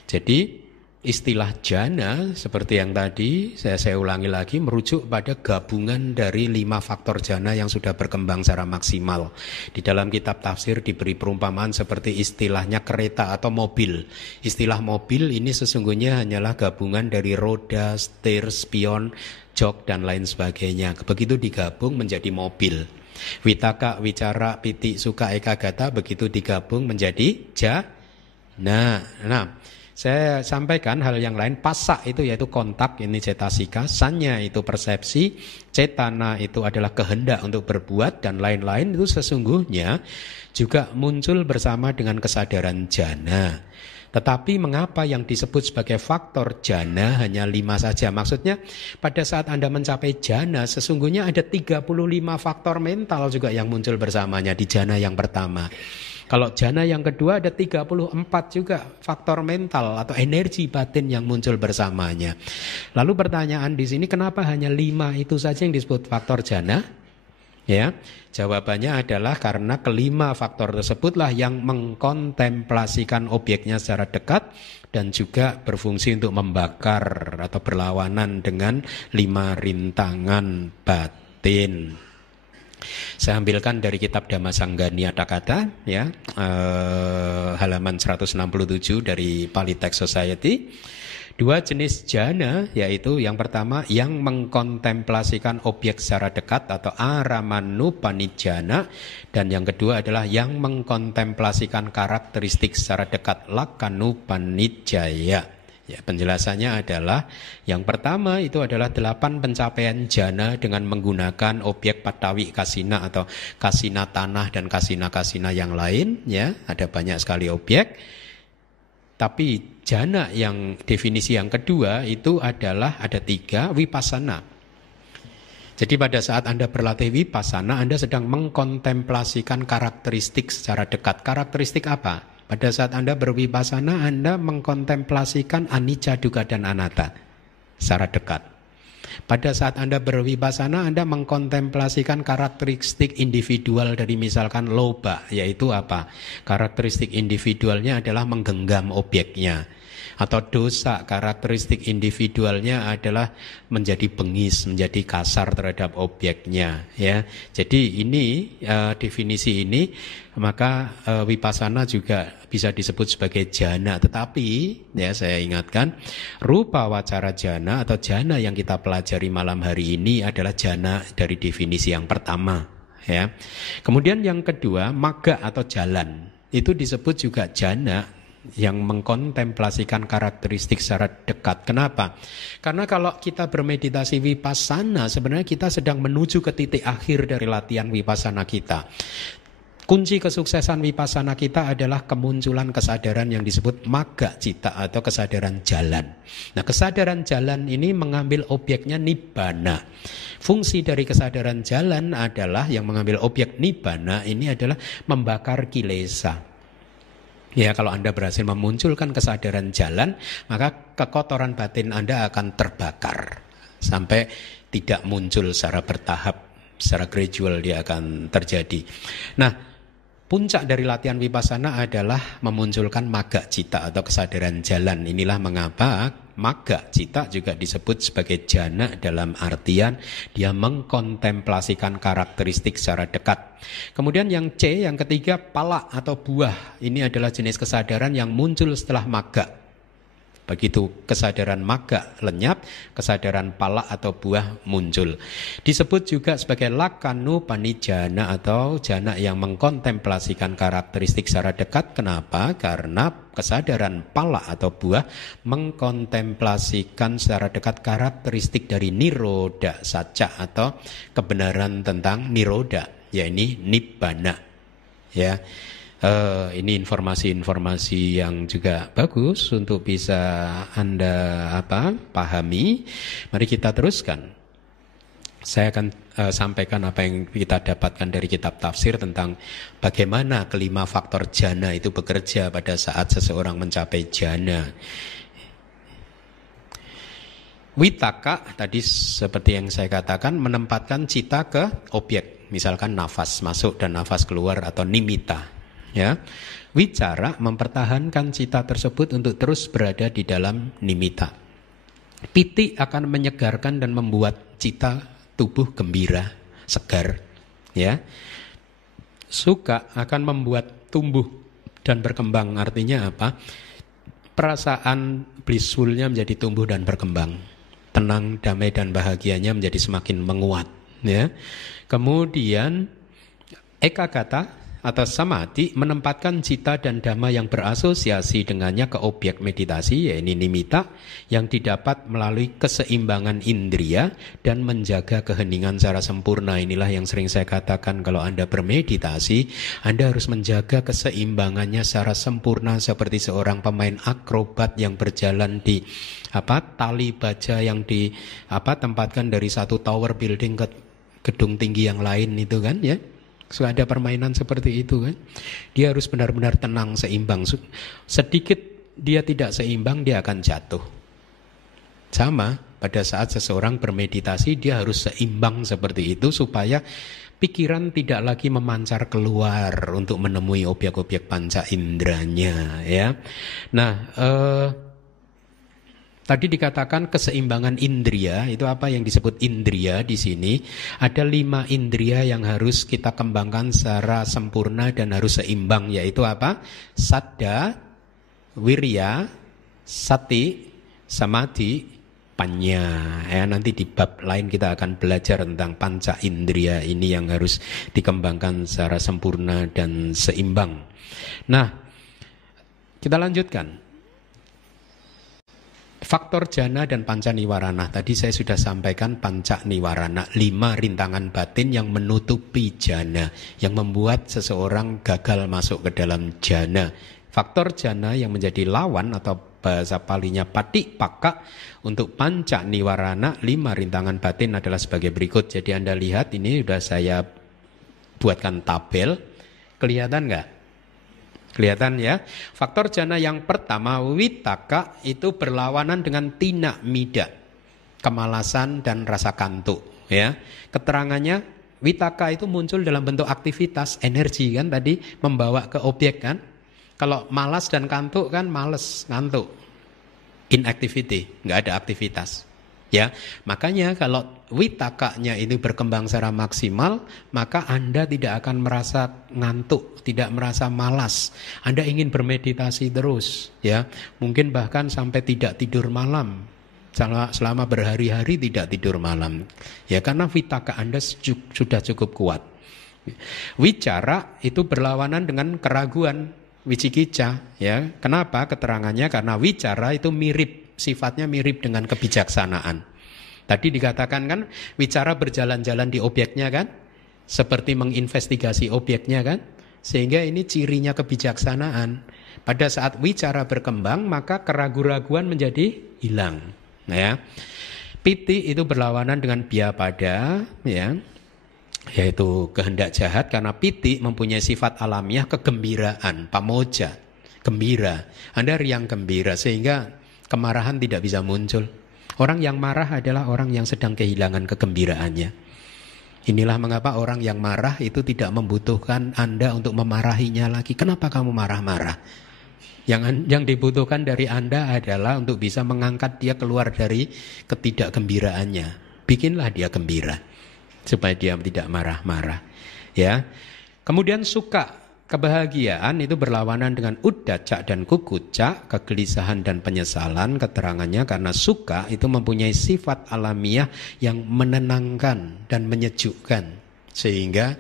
Jadi istilah jana seperti yang tadi saya ulangi lagi merujuk pada gabungan dari 5 faktor jana yang sudah berkembang secara maksimal. Di dalam kitab tafsir diberi perumpamaan seperti istilahnya kereta atau mobil. Istilah mobil ini sesungguhnya hanyalah gabungan dari roda, setir, spion, jok dan lain sebagainya. Begitu digabung menjadi mobil. Witaka, wicara, piti, suka, eka, gata begitu digabung menjadi jana. Nah, saya sampaikan hal yang lain. Pasa itu yaitu kontak, ini cetasika. Sanya itu persepsi. Cetana itu adalah kehendak untuk berbuat. Dan lain-lain itu sesungguhnya juga muncul bersama dengan kesadaran jana. Tetapi mengapa yang disebut sebagai faktor jana hanya 5 saja? Maksudnya pada saat Anda mencapai jana sesungguhnya ada 35 faktor mental juga yang muncul bersamanya di jana yang pertama. Kalau jana yang kedua ada 34 juga faktor mental atau energi batin yang muncul bersamanya. Lalu pertanyaan di sini kenapa hanya 5 itu saja yang disebut faktor jana? Ya, jawabannya adalah karena kelima faktor tersebutlah yang mengkontemplasikan objeknya secara dekat dan juga berfungsi untuk membakar atau berlawanan dengan 5 rintangan batin. Saya ambilkan dari kitab Dhammasanggha-Niyata-kata ya, halaman 167 dari Pali Text Society. 2 jenis jana yaitu yang pertama yang mengkontemplasikan objek secara dekat atau aramanupanijjana, dan yang kedua adalah yang mengkontemplasikan karakteristik secara dekat lakanupanijjaya. Ya, penjelasannya adalah yang pertama itu adalah 8 pencapaian jana dengan menggunakan objek patawi kasina atau kasina tanah dan kasina-kasina yang lain. Ya, ada banyak sekali objek. Tapi jana yang definisi yang kedua itu adalah ada 3 vipassana. Jadi pada saat Anda berlatih vipassana, Anda sedang mengkontemplasikan karakteristik secara dekat. Karakteristik apa? Pada saat Anda bervipassana, Anda mengkontemplasikan anicca, dukkha, dan anatta secara dekat. Pada saat Anda bervipassana, Anda mengkontemplasikan karakteristik individual dari misalkan loba, yaitu apa? Karakteristik individualnya adalah menggenggam objeknya. Atau dosa, karakteristik individualnya adalah menjadi bengis, menjadi kasar terhadap objeknya. Ya, jadi ini definisi ini, maka vipassana juga bisa disebut sebagai jana. Tetapi ya saya ingatkan, rupa wacara jana atau jana yang kita pelajari malam hari ini adalah jana dari definisi yang pertama. Ya, kemudian yang kedua magga atau jalan itu disebut juga jana yang mengkontemplasikan karakteristik secara dekat. Kenapa? Karena kalau kita bermeditasi vipassana, sebenarnya kita sedang menuju ke titik akhir dari latihan vipassana kita. Kunci kesuksesan vipassana kita adalah kemunculan kesadaran yang disebut magga citta atau kesadaran jalan. Nah, kesadaran jalan ini mengambil objeknya nibbana. Fungsi dari kesadaran jalan adalah yang mengambil objek nibbana ini adalah membakar kilesa. Ya, kalau Anda berhasil memunculkan kesadaran jalan, maka kekotoran batin Anda akan terbakar sampai tidak muncul secara bertahap, secara gradual dia akan terjadi. Nah, puncak dari latihan vipassana adalah memunculkan magga citta atau kesadaran jalan. Inilah mengapa magga citta juga disebut sebagai jana dalam artian dia mengkontemplasikan karakteristik secara dekat. Kemudian yang C, yang ketiga pala atau buah. Ini adalah jenis kesadaran yang muncul setelah magga. Begitu kesadaran magga lenyap, kesadaran pala atau buah muncul. Disebut juga sebagai lakanupanijjana atau jana yang mengkontemplasikan karakteristik secara dekat. Kenapa? Karena kesadaran pala atau buah mengkontemplasikan secara dekat karakteristik dari nirodha saca atau kebenaran tentang nirodha, yaitu nibbana. Ya. Ini informasi-informasi yang juga bagus untuk bisa Anda pahami. Mari kita teruskan. Saya akan sampaikan apa yang kita dapatkan dari kitab tafsir tentang bagaimana kelima faktor jana itu bekerja pada saat seseorang mencapai jana. Witaka tadi seperti yang saya katakan menempatkan cita ke objek, misalkan nafas masuk dan nafas keluar atau nimita. Ya, wicara mempertahankan cita tersebut untuk terus berada di dalam nimita. Piti akan menyegarkan dan membuat cita tubuh gembira, segar. Ya, suka akan membuat tumbuh dan berkembang. Artinya apa? Perasaan blissfulnya menjadi tumbuh dan berkembang. Tenang, damai dan bahagianya menjadi semakin menguat. Ya. Kemudian ekagata atau samadhi menempatkan cita dan dhamma yang berasosiasi dengannya ke objek meditasi, yaitu nimita, yang didapat melalui keseimbangan indria dan menjaga keheningan secara sempurna. Inilah yang sering saya katakan, kalau Anda bermeditasi, Anda harus menjaga keseimbangannya secara sempurna seperti seorang pemain akrobat yang berjalan di tali baja yang tempatkan dari satu tower building ke gedung tinggi yang lain itu kan ya. Sudah ada permainan seperti itu kan. Dia harus benar-benar tenang, seimbang. Sedikit dia tidak seimbang, dia akan jatuh. Sama pada saat seseorang bermeditasi, dia harus seimbang seperti itu supaya pikiran tidak lagi memancar keluar untuk menemui objek-objek panca inderanya ya. Nah, tadi dikatakan keseimbangan indria, itu apa yang disebut indria di sini? Ada 5 indria yang harus kita kembangkan secara sempurna dan harus seimbang, yaitu apa? Saddha, wirya, sati, samadhi, panya. Ya, nanti di bab lain kita akan belajar tentang panca indria ini yang harus dikembangkan secara sempurna dan seimbang. Nah, kita lanjutkan. Faktor jana dan panca niwarana. Tadi saya sudah sampaikan panca niwarana, 5 rintangan batin yang menutupi jana, yang membuat seseorang gagal masuk ke dalam jana. Faktor jana yang menjadi lawan atau bahasa palinya patipaka untuk panca niwarana, 5 rintangan batin adalah sebagai berikut. Jadi Anda lihat ini sudah saya buatkan tabel. Kelihatan nggak? Kelihatan ya. Faktor jana yang pertama witaka itu berlawanan dengan tina mida, kemalasan dan rasa kantuk ya. Keterangannya witaka itu muncul dalam bentuk aktivitas, energi kan tadi membawa ke objek kan. Kalau malas dan kantuk kan males, ngantuk. Inactivity, nggak ada aktivitas. Ya, makanya kalau witakanya itu berkembang secara maksimal, maka Anda tidak akan merasa ngantuk, tidak merasa malas. Anda ingin bermeditasi terus, ya. Mungkin bahkan sampai tidak tidur malam. Selama berhari-hari tidak tidur malam. Ya, karena vitaka Anda sudah cukup kuat. Wicara itu berlawanan dengan keraguan, wicikica, ya. Kenapa? Keterangannya karena wicara itu mirip, sifatnya mirip dengan kebijaksanaan. Tadi dikatakan kan, wicara berjalan-jalan di objeknya kan, seperti menginvestigasi objeknya kan, sehingga ini cirinya kebijaksanaan. Pada saat wicara berkembang, maka keraguan-raguan menjadi hilang. Ya, piti itu berlawanan dengan biapada, ya, yaitu kehendak jahat, karena piti mempunyai sifat alamiah kegembiraan, pamoja, gembira. Anda riang gembira sehingga kemarahan tidak bisa muncul. Orang yang marah adalah orang yang sedang kehilangan kegembiraannya. Inilah mengapa orang yang marah itu tidak membutuhkan Anda untuk memarahinya lagi. Kenapa kamu marah-marah? Yang dibutuhkan dari Anda adalah untuk bisa mengangkat dia keluar dari ketidakgembiraannya. Bikinlah dia gembira supaya dia tidak marah-marah. Ya. Kemudian suka. Kebahagiaan itu berlawanan dengan uddaca dan kukuca, kegelisahan dan penyesalan. Keterangannya karena suka itu mempunyai sifat alamiah yang menenangkan dan menyejukkan, sehingga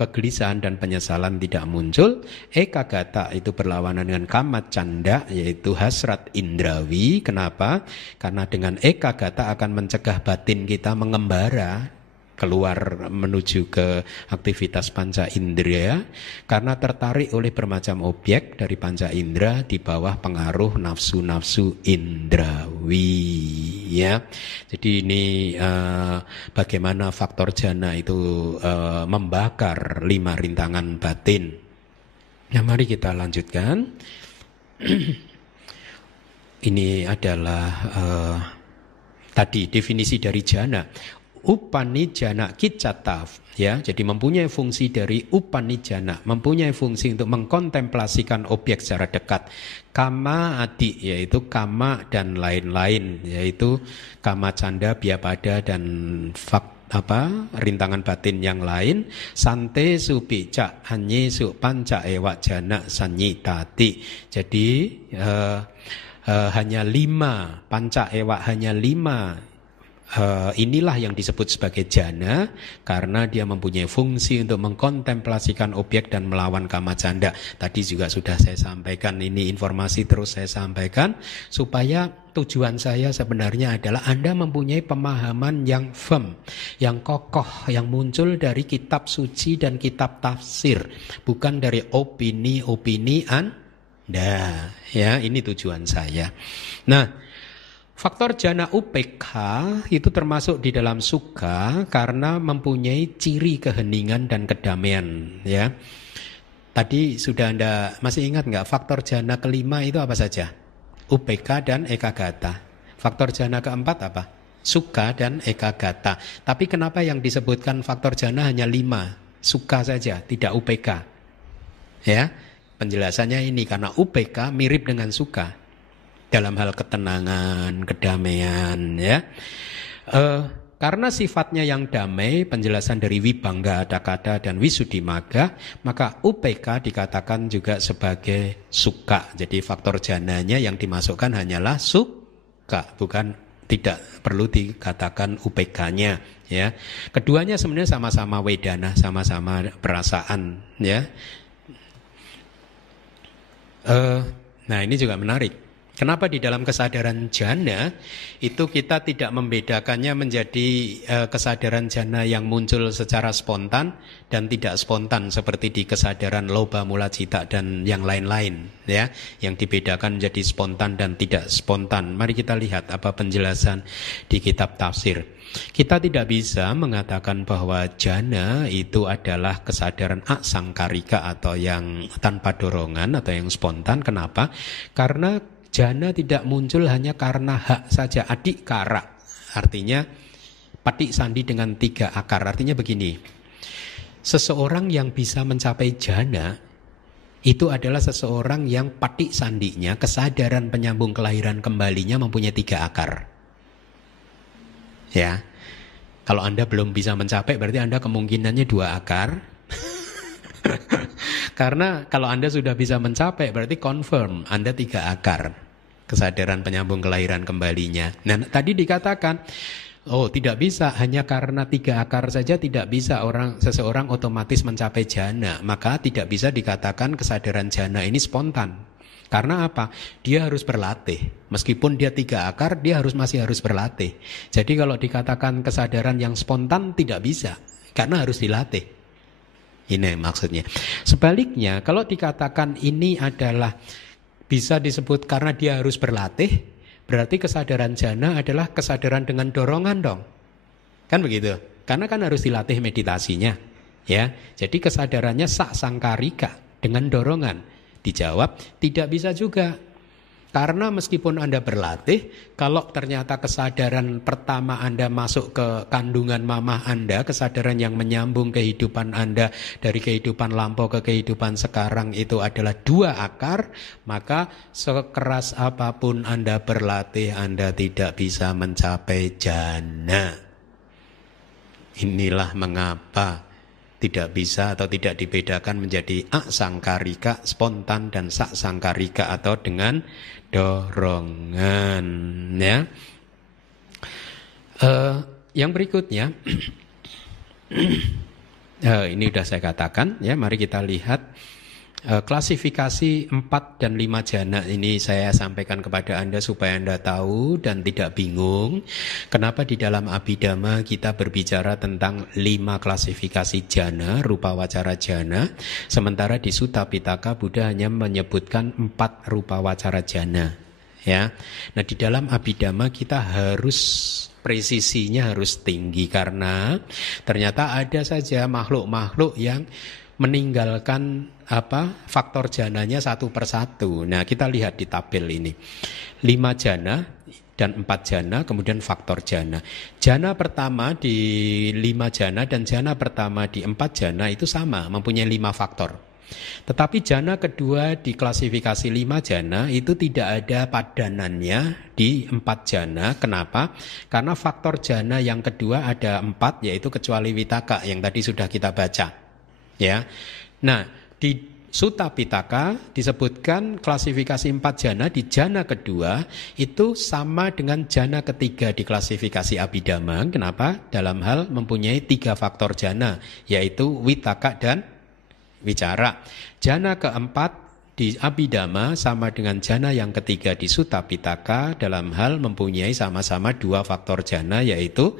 kegelisahan dan penyesalan tidak muncul. Ekagata itu berlawanan dengan kama canda, yaitu hasrat indrawi. Kenapa? Karena dengan ekagata akan mencegah batin kita mengembara keluar menuju ke aktivitas panca indera, karena tertarik oleh bermacam objek dari panca indera di bawah pengaruh nafsu-nafsu indrawi. Ya, jadi ini bagaimana faktor jana itu membakar 5 rintangan batin. Nah, mari kita lanjutkan. Ini adalah Tadi definisi dari jana. Upanijana kicata, ya, jadi mempunyai fungsi dari upanijana, mempunyai fungsi untuk mengkontemplasikan objek secara dekat. Kama adi, yaitu kama dan lain-lain, yaitu kama canda, biapada dan rintangan batin yang lain. Sante supica hanyesu panca ewa jana sanyitati. Jadi hanya 5 panca ewa, hanya 5 inilah yang disebut sebagai jana, karena dia mempunyai fungsi untuk mengkontemplasikan objek dan melawan kama canda. Tadi juga sudah saya sampaikan, ini informasi terus saya sampaikan supaya tujuan saya sebenarnya adalah Anda mempunyai pemahaman yang firm, yang kokoh, yang muncul dari kitab suci dan kitab tafsir, bukan dari opini-opini Anda. Ya, ini tujuan saya. Nah, faktor jana UPK itu termasuk di dalam sukha karena mempunyai ciri keheningan dan kedamaian, ya. Tadi sudah Anda masih ingat nggak faktor jana kelima itu apa saja? UPK dan ekagata. Faktor jana keempat apa? Sukha dan ekagata. Tapi kenapa yang disebutkan faktor jana hanya 5? Sukha saja, tidak UPK. Ya, penjelasannya ini karena UPK mirip dengan sukha dalam hal ketenangan, kedamaian, ya. Karena sifatnya yang damai, penjelasan dari Vibhangga Adakata dan Visuddhimagga, maka UPK dikatakan juga sebagai sukha. Jadi faktor jananya yang dimasukkan hanyalah sukha, bukan, tidak perlu dikatakan UPK-nya, ya. Keduanya sebenarnya sama-sama wedana, sama-sama perasaan, ya. Nah, ini juga menarik. Kenapa di dalam kesadaran jana itu kita tidak membedakannya menjadi kesadaran jana yang muncul secara spontan dan tidak spontan seperti di kesadaran loba mula cita dan yang lain-lain, ya, yang dibedakan menjadi spontan dan tidak spontan. Mari kita lihat apa penjelasan di kitab tafsir. Kita tidak bisa mengatakan bahwa jana itu adalah kesadaran asangkarika atau yang tanpa dorongan atau yang spontan. Kenapa? Karena jana tidak muncul hanya karena hak saja, adikara. Artinya patik sandi dengan 3 akar. Artinya begini, seseorang yang bisa mencapai jana itu adalah seseorang yang patik sandinya, kesadaran penyambung kelahiran kembalinya mempunyai 3 akar. Ya, kalau Anda belum bisa mencapai berarti Anda kemungkinannya 2 akar. Karena kalau Anda sudah bisa mencapai berarti confirm Anda 3 akar kesadaran penyambung kelahiran kembalinya. Nah, tadi dikatakan tidak bisa hanya karena 3 akar saja, tidak bisa seseorang otomatis mencapai jana. Maka tidak bisa dikatakan kesadaran jana ini spontan. Karena apa? Dia harus berlatih. Meskipun dia 3 akar, dia masih harus berlatih. Jadi kalau dikatakan kesadaran yang spontan tidak bisa, karena harus dilatih. Ini maksudnya. Sebaliknya, kalau dikatakan ini adalah bisa disebut karena dia harus berlatih, berarti kesadaran jana adalah kesadaran dengan dorongan dong. Kan begitu? Karena kan harus dilatih meditasinya, ya. Jadi kesadarannya saksangkarika dengan dorongan. Dijawab, tidak bisa juga. Karena meskipun Anda berlatih, kalau ternyata kesadaran pertama Anda masuk ke kandungan mamah Anda, kesadaran yang menyambung kehidupan Anda dari kehidupan lampau ke kehidupan sekarang itu adalah 2 akar, maka sekeras apapun Anda berlatih, Anda tidak bisa mencapai jana. Inilah mengapa tidak bisa atau tidak dibedakan menjadi asangkarika spontan dan saksangkarika atau dengan dorongan, ya. Yang berikutnya ini sudah saya katakan, ya. Mari kita lihat klasifikasi 4 dan 5 jana ini saya sampaikan kepada Anda supaya Anda tahu dan tidak bingung kenapa di dalam Abhidhamma kita berbicara tentang 5 klasifikasi jana, rupa wacara jana, sementara di Sutta Pitaka Buddha hanya menyebutkan 4 rupa wacara jana, ya. Nah, di dalam Abhidhamma kita harus presisinya harus tinggi karena ternyata ada saja makhluk-makhluk yang meninggalkan faktor jananya satu persatu. Nah, kita lihat di tabel ini. 5 jana dan 4 jana, kemudian faktor jana. Jana pertama di 5 jana dan jana pertama di 4 jana itu sama, mempunyai 5 faktor. Tetapi jana kedua di klasifikasi 5 jana itu tidak ada padanannya di 4 jana. Kenapa? Karena faktor jana yang kedua ada 4, yaitu kecuali Vitaka yang tadi sudah kita baca. Ya. Nah, di Sutta Pitaka disebutkan klasifikasi 4 jana di jana kedua itu sama dengan jana ketiga di klasifikasi Abhidhamma. Kenapa? Dalam hal mempunyai 3 faktor jana, yaitu Vitaka dan Wicara. Jana keempat di Abhidhamma sama dengan jana yang ketiga di Sutta Pitaka dalam hal mempunyai sama-sama 2 faktor jana, yaitu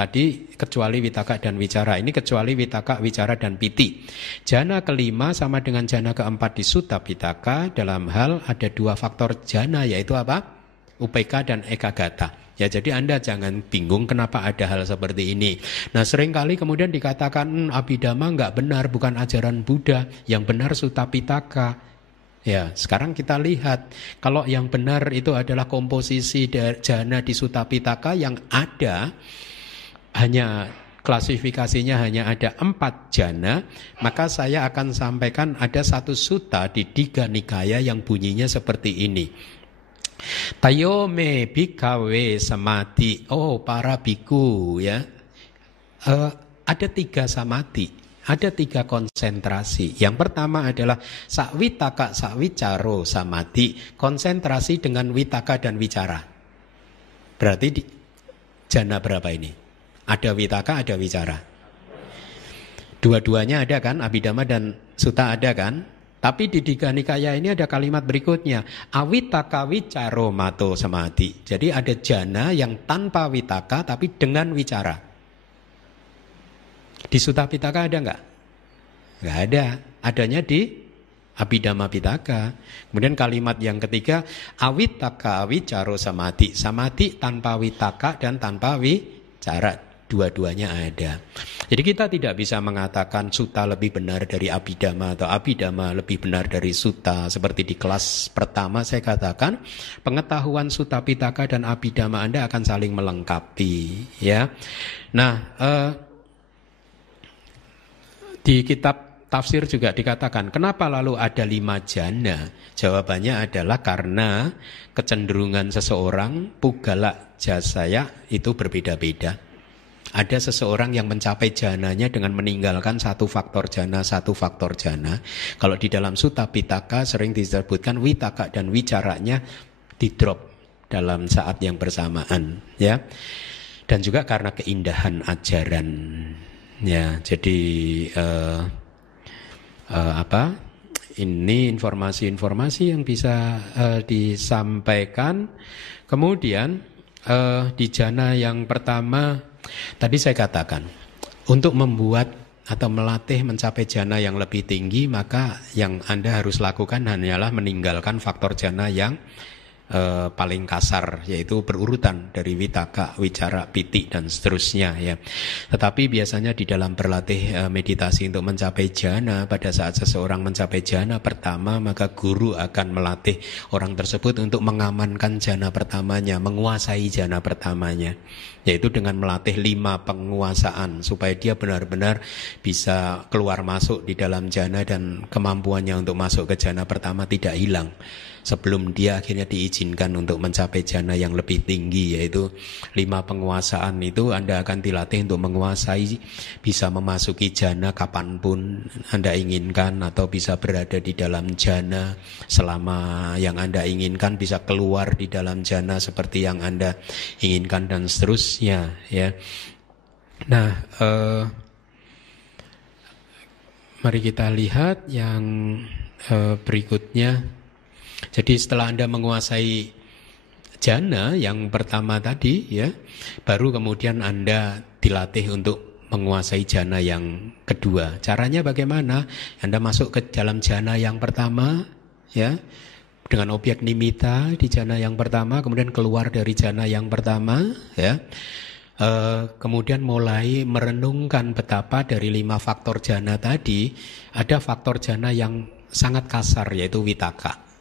tadi kecuali Vitaka dan Wicara. Ini kecuali Vitaka, Wicara dan Piti. Jana kelima sama dengan jana keempat di Sutta Pitaka dalam hal ada 2 faktor jana, yaitu apa? Upeka dan Ekagata. Ya, jadi Anda jangan bingung kenapa ada hal seperti ini. Nah, seringkali kemudian dikatakan Abhidhamma enggak benar, bukan ajaran Buddha. Yang benar Sutta Pitaka. Ya, sekarang kita lihat kalau yang benar itu adalah komposisi jana di Sutta Pitaka yang ada hanya klasifikasinya hanya ada 4 jana, maka saya akan sampaikan ada satu sutta di Digha Nikaya yang bunyinya seperti ini. Tayome bhikkhave samadhi. Oh, para biku ya. Ada 3 samadhi, ada 3 konsentrasi. Yang pertama adalah sakwitaka sakwicaro samadhi, konsentrasi dengan witaka dan wicara. Berarti jana berapa ini? Ada Vitaka, ada Wicara. Dua-duanya ada kan, Abhidhamma dan Sutta ada kan. Tapi di Digha Nikaya ini ada kalimat berikutnya, awitaka wicaro mato samadhi. Jadi ada jana yang tanpa Vitaka tapi dengan Wicara. Di Sutta Pitaka ada enggak? Enggak ada. Adanya di Abhidhamma Pitaka. Kemudian kalimat yang ketiga, awitaka wicaro samadhi. Samadhi tanpa Vitaka dan tanpa Wicara. Dua-duanya ada. Jadi kita tidak bisa mengatakan sutta lebih benar dari Abhidhamma atau Abhidhamma lebih benar dari sutta. Seperti di kelas pertama saya katakan, pengetahuan Sutta Pitaka dan Abhidhamma Anda akan saling melengkapi, ya. Nah, di kitab tafsir juga dikatakan, kenapa lalu ada 5 jana? Jawabannya adalah karena kecenderungan seseorang, Pugala Jasaya, itu berbeda-beda. Ada seseorang yang mencapai jananya dengan meninggalkan 1 faktor jana, 1 faktor jana. Kalau di dalam Sutta Pitaka sering disebutkan Vitaka dan Wicaranya di drop dalam saat yang bersamaan, ya. Dan juga karena keindahan ajaran, ya. Jadi ini informasi-informasi yang bisa disampaikan. Kemudian di jana yang pertama tadi saya katakan, untuk membuat atau melatih mencapai jana yang lebih tinggi, maka yang Anda harus lakukan hanyalah meninggalkan faktor jana yang paling kasar, yaitu berurutan dari Vitaka, Wicara, Piti dan seterusnya, ya. Tetapi biasanya di dalam berlatih meditasi untuk mencapai jana, pada saat seseorang mencapai jana pertama, maka guru akan melatih orang tersebut untuk mengamankan jana pertamanya, menguasai jana pertamanya, yaitu dengan melatih 5 penguasaan supaya dia benar-benar bisa keluar masuk di dalam jana dan kemampuannya untuk masuk ke jana pertama tidak hilang sebelum dia akhirnya diizinkan untuk mencapai jana yang lebih tinggi, yaitu 5 penguasaan itu Anda akan dilatih untuk menguasai, bisa memasuki jana kapanpun Anda inginkan, atau bisa berada di dalam jana selama yang Anda inginkan, bisa keluar di dalam jana seperti yang Anda inginkan dan seterusnya, ya. Nah, mari kita lihat yang berikutnya. Jadi setelah Anda menguasai jana yang pertama tadi, ya, baru kemudian Anda dilatih untuk menguasai jana yang kedua. Caranya bagaimana? Anda masuk ke dalam jana yang pertama, ya, dengan objek nimitta di jana yang pertama, kemudian keluar dari jana yang pertama, ya. kemudian mulai merenungkan betapa dari 5 faktor jana tadi, ada faktor jana yang sangat kasar, yaitu vitaka.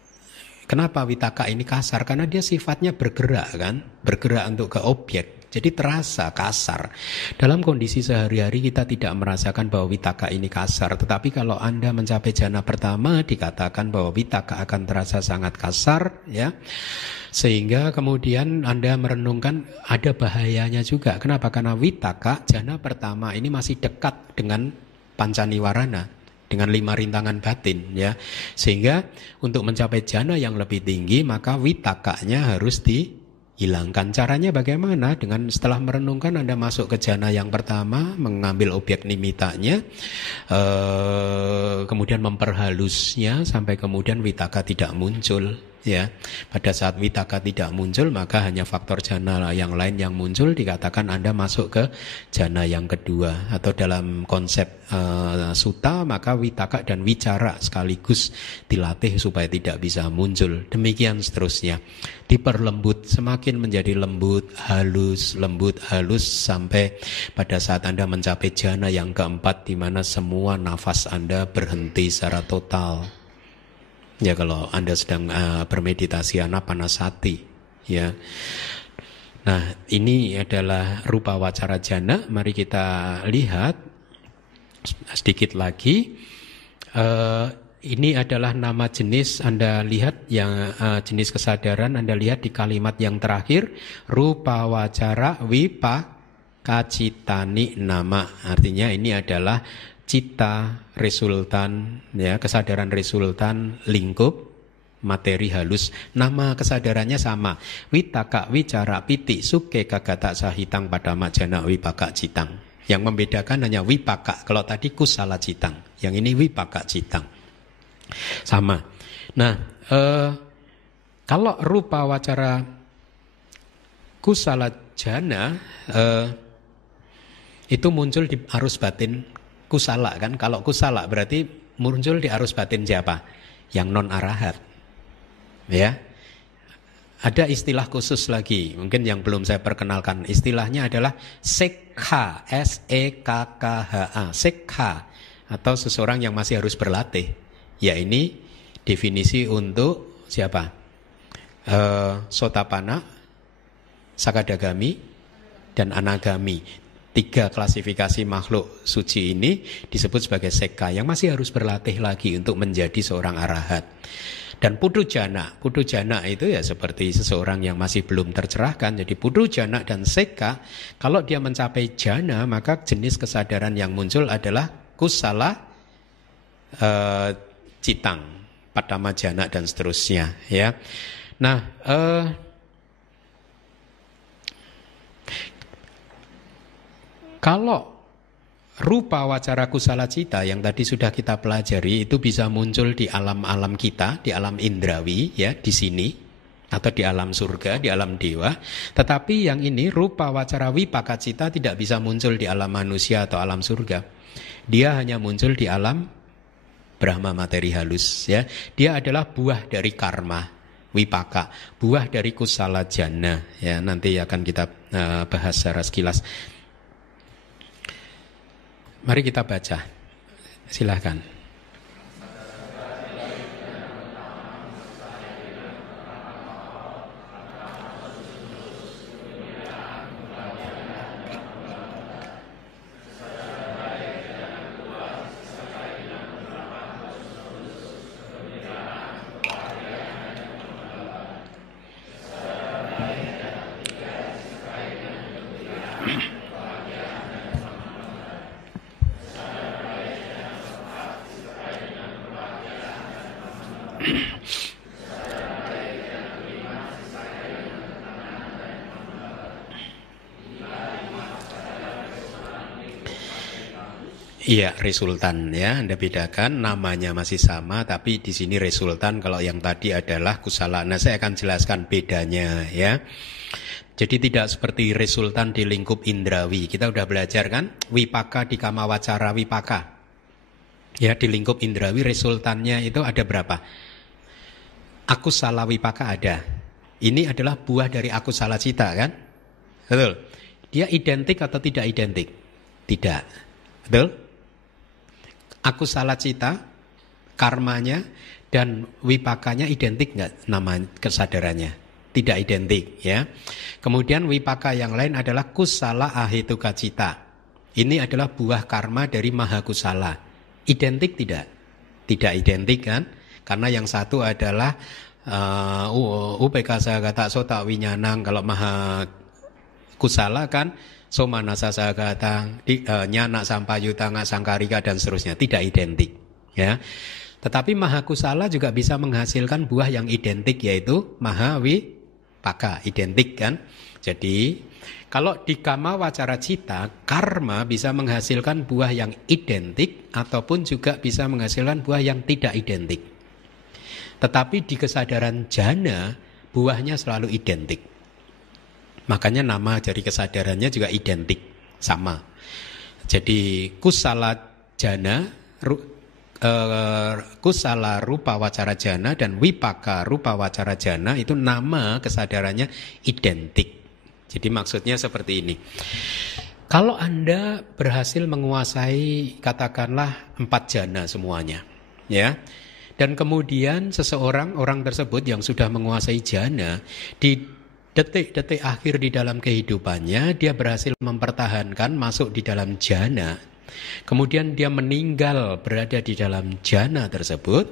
Kenapa vitaka ini kasar? Karena dia sifatnya bergerak kan, bergerak untuk ke objek. Jadi terasa kasar. Dalam kondisi sehari-hari kita tidak merasakan bahwa vitaka ini kasar. Tetapi kalau Anda mencapai jana pertama, dikatakan bahwa vitaka akan terasa sangat kasar, ya. Sehingga kemudian Anda merenungkan ada bahayanya juga. Kenapa? Karena vitaka jana pertama ini masih dekat dengan pancaniwarana, dengan 5 rintangan batin, ya. Sehingga untuk mencapai jana yang lebih tinggi, maka vitakanya harus dihilangkan. Caranya bagaimana? Dengan setelah merenungkan Anda masuk ke jana yang pertama, mengambil objek nimitanya, kemudian memperhalusnya sampai kemudian vitaka tidak muncul. Ya, pada saat vitaka tidak muncul, maka hanya faktor jana yang lain yang muncul, dikatakan Anda masuk ke jana yang kedua. Atau dalam konsep sutta, maka vitaka dan wicara sekaligus dilatih supaya tidak bisa muncul. Demikian seterusnya, diperlembut, semakin menjadi lembut halus sampai pada saat Anda mencapai jana yang keempat, di mana semua nafas Anda berhenti secara total. Ya, kalau Anda sedang bermeditasi anapanasati, ya. Nah, ini adalah rupa wacara jana. Mari kita lihat sedikit lagi. Ini adalah nama jenis. Anda lihat yang jenis kesadaran. Anda lihat di kalimat yang terakhir, rupa wacara vipakacitani nama. Artinya ini adalah cita resultan, ya, kesadaran resultan lingkup materi halus. Nama kesadarannya sama, vitaka wicara piti suke kagata sahitang pada majana wipaka citang. Yang membedakan hanya wipaka. Kalau tadi kusala citang, yang ini wipaka citang, sama. Nah, kalau rupa wacara kusala jana itu muncul di arus batin kusala kan. Kalau kusala berarti muncul di arus batin siapa? Yang non arahat. Ya. Ada istilah khusus lagi, mungkin yang belum saya perkenalkan. Istilahnya adalah sekha, S-E-K-K-H-A, sekha, atau seseorang yang masih harus berlatih. Ya, ini definisi untuk siapa? Sotapana, sakadagami, dan anagami. 3 klasifikasi makhluk suci ini disebut sebagai sekha, yang masih harus berlatih lagi untuk menjadi seorang arahat. Dan pudujana itu ya seperti seseorang yang masih belum tercerahkan. Jadi pudujana dan sekha, kalau dia mencapai jana, maka jenis kesadaran yang muncul adalah kusala citang, padama jana dan seterusnya, ya. Nah, kalau rupa wacara kusala cita yang tadi sudah kita pelajari itu bisa muncul di alam-alam kita, di alam indrawi, ya, di sini, atau di alam surga, di alam dewa. Tetapi yang ini rupa wacara wipaka cita tidak bisa muncul di alam manusia atau alam surga. Dia hanya muncul di alam Brahma materi halus, ya. Dia adalah buah dari karma wipaka, buah dari kusala jana, ya. Nanti akan kita bahas secara sekilas. Mari kita baca. Silakan. Iya, resultan, ya. Anda bedakan, namanya masih sama, tapi di sini resultan. Kalau yang tadi adalah kusala. Nah, saya akan jelaskan bedanya, ya. Jadi tidak seperti resultan di lingkup indrawi. Kita udah belajar kan, wipaka di kama wacara wipaka. Ya, di lingkup indrawi resultannya itu ada berapa? Akusala wipaka ada. Ini adalah buah dari akusala cita kan? Betul. Dia identik atau tidak identik? Tidak. Betul? Akusala cita, karmanya dan wipakanya identik nggak nama kesadarannya? Tidak identik, ya. Kemudian wipaka yang lain adalah kusala ahetuka cita. Ini adalah buah karma dari mahakusala. Identik tidak? Tidak identik kan? Karena yang satu adalah upeka sagata sota winyanang, kalau maha kusala kan somanasa sagata nyana sampayutanga sangkarika dan seterusnya, tidak identik, ya. Tetapi maha kusala juga bisa menghasilkan buah yang identik, yaitu maha wipaka, identik kan. Jadi kalau di kama wacara cita, karma bisa menghasilkan buah yang identik ataupun juga bisa menghasilkan buah yang tidak identik. Tetapi di kesadaran jana, buahnya selalu identik. Makanya nama dari kesadarannya juga identik, sama. Jadi kusala jana, kusala rupa wacara jana dan wipaka rupa wacara jana itu nama kesadarannya identik. Jadi maksudnya seperti ini. Kalau Anda berhasil menguasai katakanlah 4 jana semuanya, ya. Dan kemudian orang tersebut yang sudah menguasai jana, di detik-detik akhir di dalam kehidupannya, dia berhasil mempertahankan masuk di dalam jana. Kemudian dia meninggal berada di dalam jana tersebut,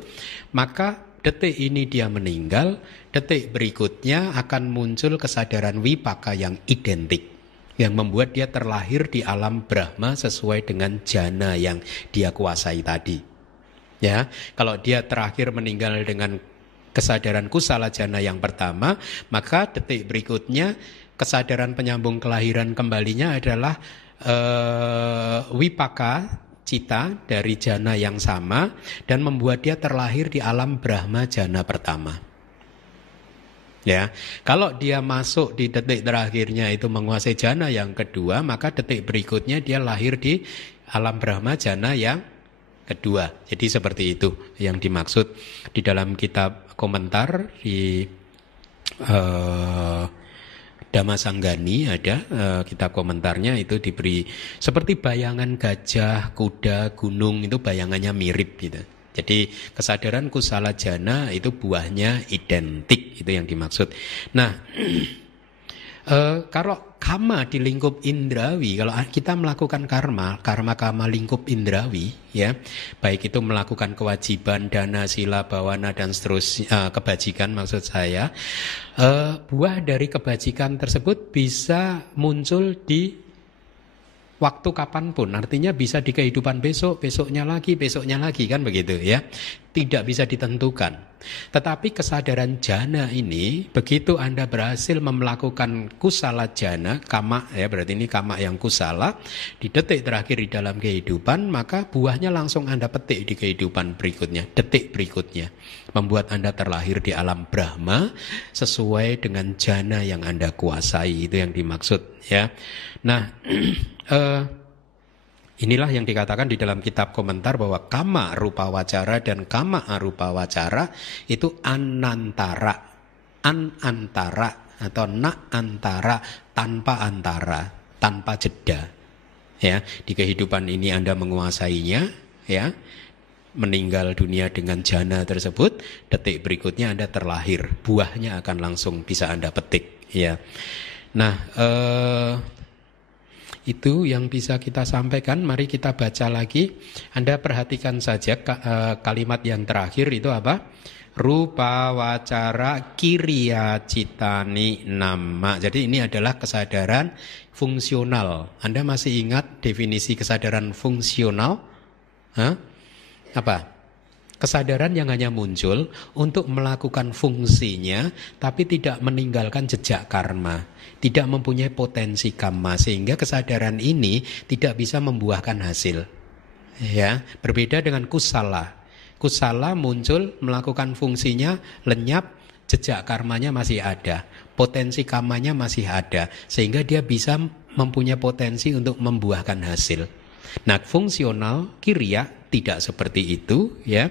maka detik ini dia meninggal, detik berikutnya akan muncul kesadaran wipaka yang identik, yang membuat dia terlahir di alam Brahma sesuai dengan jana yang dia kuasai tadi. Ya, kalau dia terakhir meninggal dengan kesadaran kusala jana yang pertama, maka detik berikutnya kesadaran penyambung kelahiran kembalinya adalah wipaka cita dari jana yang sama dan membuat dia terlahir di alam Brahma jana pertama. Ya, kalau dia masuk di detik terakhirnya itu menguasai jana yang kedua, maka detik berikutnya dia lahir di alam Brahma jana yang kedua. Jadi seperti itu yang dimaksud di dalam kitab komentar di Dhammasanggani ada kitab komentarnya itu diberi seperti bayangan gajah, kuda, gunung, itu bayangannya mirip gitu. Jadi kesadaran kusala jana itu buahnya identik, itu yang dimaksud. Nah, kalau kama di lingkup indrawi, kalau kita melakukan karma lingkup indrawi, ya, baik itu melakukan kewajiban, dana, sila, bawana dan seterusnya, kebajikan maksud saya, buah dari kebajikan tersebut bisa muncul di waktu kapanpun, artinya bisa di kehidupan besok, besoknya lagi kan begitu ya, tidak bisa ditentukan. Tetapi kesadaran jana ini, begitu Anda berhasil melakukan kusala jana, kama ya, berarti ini kama yang kusala, di detik terakhir di dalam kehidupan, maka buahnya langsung Anda petik di kehidupan berikutnya, detik berikutnya, membuat Anda terlahir di alam Brahma sesuai dengan jana yang Anda kuasai, itu yang dimaksud ya. Nah, inilah yang dikatakan di dalam kitab komentar bahwa kama rupa wacara dan kama arupa wacara itu anantara atau na antara, tanpa jeda. Ya, di kehidupan ini Anda menguasainya, ya, meninggal dunia dengan jana tersebut, detik berikutnya Anda terlahir, buahnya akan langsung bisa Anda petik, ya. Nah, itu yang bisa kita sampaikan. Mari kita baca lagi. Anda perhatikan saja kalimat yang terakhir itu apa? Rupa wacara kiriya citani nama. Jadi ini adalah kesadaran fungsional. Anda masih ingat definisi kesadaran fungsional? Apa? Kesadaran yang hanya muncul untuk melakukan fungsinya, tapi tidak meninggalkan jejak karma, tidak mempunyai potensi karma, sehingga kesadaran ini tidak bisa membuahkan hasil. Ya, berbeda dengan kusala. Kusala muncul melakukan fungsinya, lenyap, jejak karmanya masih ada, potensi karmanya masih ada, sehingga dia bisa mempunyai potensi untuk membuahkan hasil. Nah, fungsional kiriya tidak seperti itu, ya.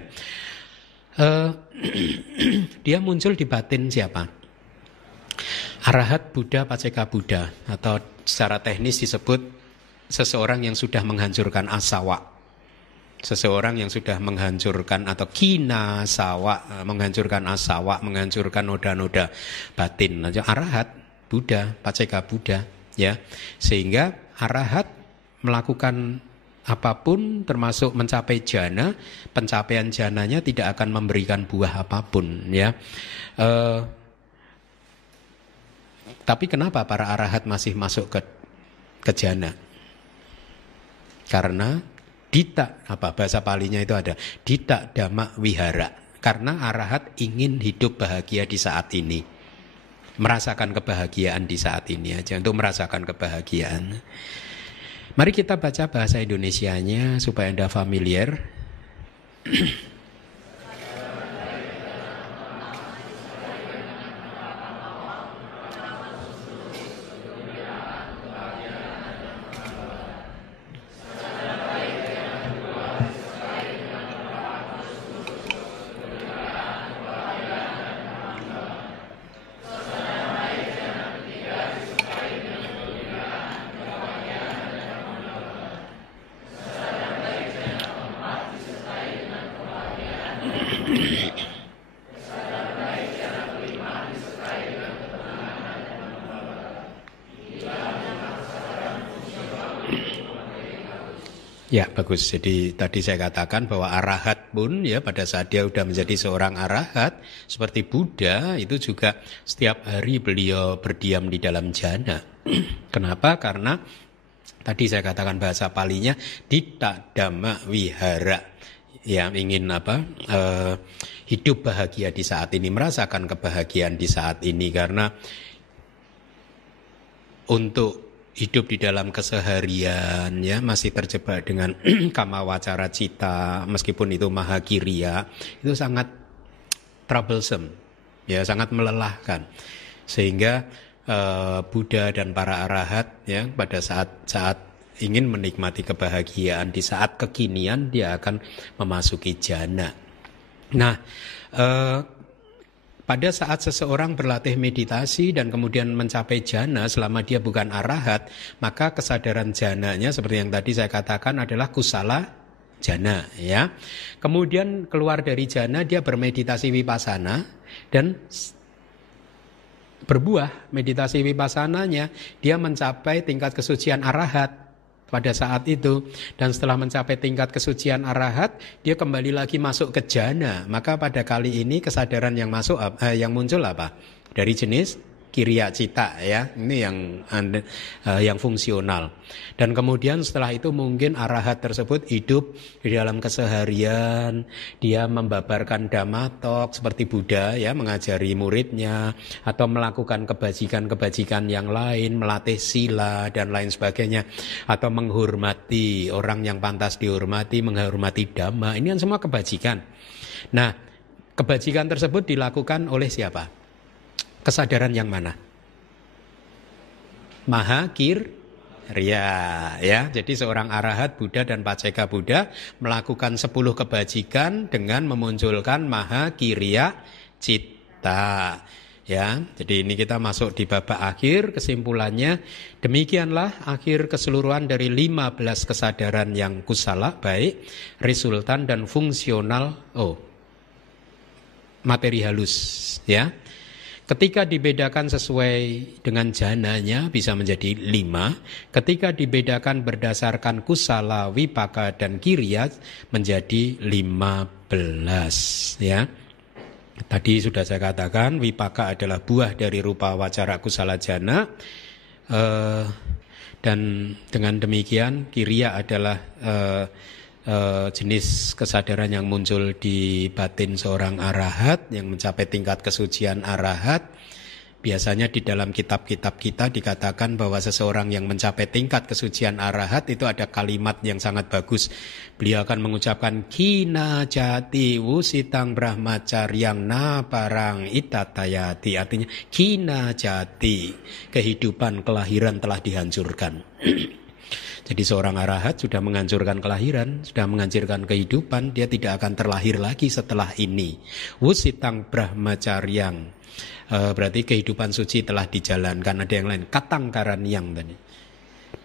Dia muncul di batin siapa? Arahat Buddha, Paceka Buddha, atau secara teknis disebut seseorang yang sudah menghancurkan asawa. Seseorang yang sudah menghancurkan atau kina sawa, menghancurkan asawa, menghancurkan noda-noda batin. Arahat Buddha, Paceka Buddha, ya. Sehingga arahat melakukan apapun termasuk mencapai jana, pencapaian jananya tidak akan memberikan buah apapun, ya. Tapi kenapa para arahat masih masuk ke jana? Karena dita, bahasa palinya itu ada dita dhamma wihara. Karena arahat ingin hidup bahagia di saat ini, merasakan kebahagiaan di saat ini aja, untuk merasakan kebahagiaan. Mari kita baca bahasa Indonesianya supaya Anda familiar. Ya, bagus. Jadi tadi saya katakan bahwa arahat pun ya pada saat dia sudah menjadi seorang arahat seperti Buddha itu juga setiap hari beliau berdiam di dalam jana. Kenapa? Karena tadi saya katakan bahasa palinya dita dhamma wihara. Ya, ingin hidup bahagia di saat ini, merasakan kebahagiaan di saat ini, karena untuk hidup di dalam keseharian ya masih terjebak dengan kama wacara cita, meskipun itu mahakiriya, itu sangat troublesome, ya sangat melelahkan. Sehingga Buddha dan para arahat ya pada saat ingin menikmati kebahagiaan di saat kekinian, dia akan memasuki jana. Nah, pada saat seseorang berlatih meditasi dan kemudian mencapai jana selama dia bukan arahat, maka kesadaran jananya seperti yang tadi saya katakan adalah kusala jana, ya. Kemudian keluar dari jana dia bermeditasi vipassana dan berbuah meditasi vipassananya, dia mencapai tingkat kesucian arahat pada saat itu. Dan setelah mencapai tingkat kesucian arahat, dia kembali lagi masuk ke jana. Maka pada kali ini kesadaran yang yang muncul apa? Dari jenis kiriya cita, ya. Ini yang fungsional. Dan kemudian setelah itu mungkin arahat tersebut hidup di dalam keseharian, dia membabarkan dhamma talk seperti Buddha ya, mengajari muridnya, atau melakukan kebajikan-kebajikan yang lain, melatih sila dan lain sebagainya, atau menghormati orang yang pantas dihormati, menghormati dhamma. Ini kan semua kebajikan. Nah, kebajikan tersebut dilakukan oleh siapa? Kesadaran yang mana? Mahakiriya, ya. Jadi seorang arahat Buddha dan Paceka Buddha melakukan 10 kebajikan dengan memunculkan mahakiriya citta, ya. Jadi ini kita masuk di babak akhir. Kesimpulannya demikianlah akhir keseluruhan dari 15 kesadaran yang kusala, baik resultan dan fungsional, materi halus, ya. Ketika dibedakan sesuai dengan jananya bisa menjadi 5. Ketika dibedakan berdasarkan kusala, wipaka, dan kiriya menjadi 15. Ya. Tadi sudah saya katakan wipaka adalah buah dari rupa wacara kusala jana. Dan dengan demikian kiriya adalah jenis kesadaran yang muncul di batin seorang arahat yang mencapai tingkat kesucian arahat. Biasanya di dalam kitab-kitab kita dikatakan bahwa seseorang yang mencapai tingkat kesucian arahat itu ada kalimat yang sangat bagus. Beliau akan mengucapkan kina jati wusitang brahmacaryang na parang itatayati. Artinya kina jati, kehidupan kelahiran telah dihancurkan. Jadi seorang arahat sudah menghancurkan kelahiran, sudah menghancurkan kehidupan, dia tidak akan terlahir lagi setelah ini. Wusitang brahmacaryang, berarti kehidupan suci telah dijalankan. Ada yang lain, katang karaniang tadi.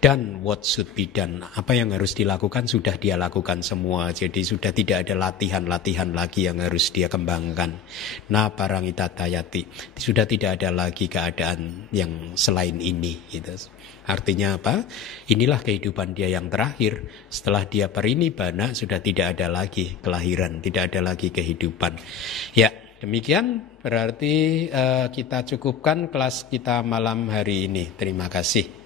Dan what should be done, apa yang harus dilakukan sudah dia lakukan semua. Jadi sudah tidak ada latihan-latihan lagi yang harus dia kembangkan. Nah parangita tayati, sudah tidak ada lagi keadaan yang selain ini gitu. Artinya apa? Inilah kehidupan dia yang terakhir. Setelah dia parinibbana sudah tidak ada lagi kelahiran, tidak ada lagi kehidupan. Ya, demikian berarti kita cukupkan kelas kita malam hari ini. Terima kasih.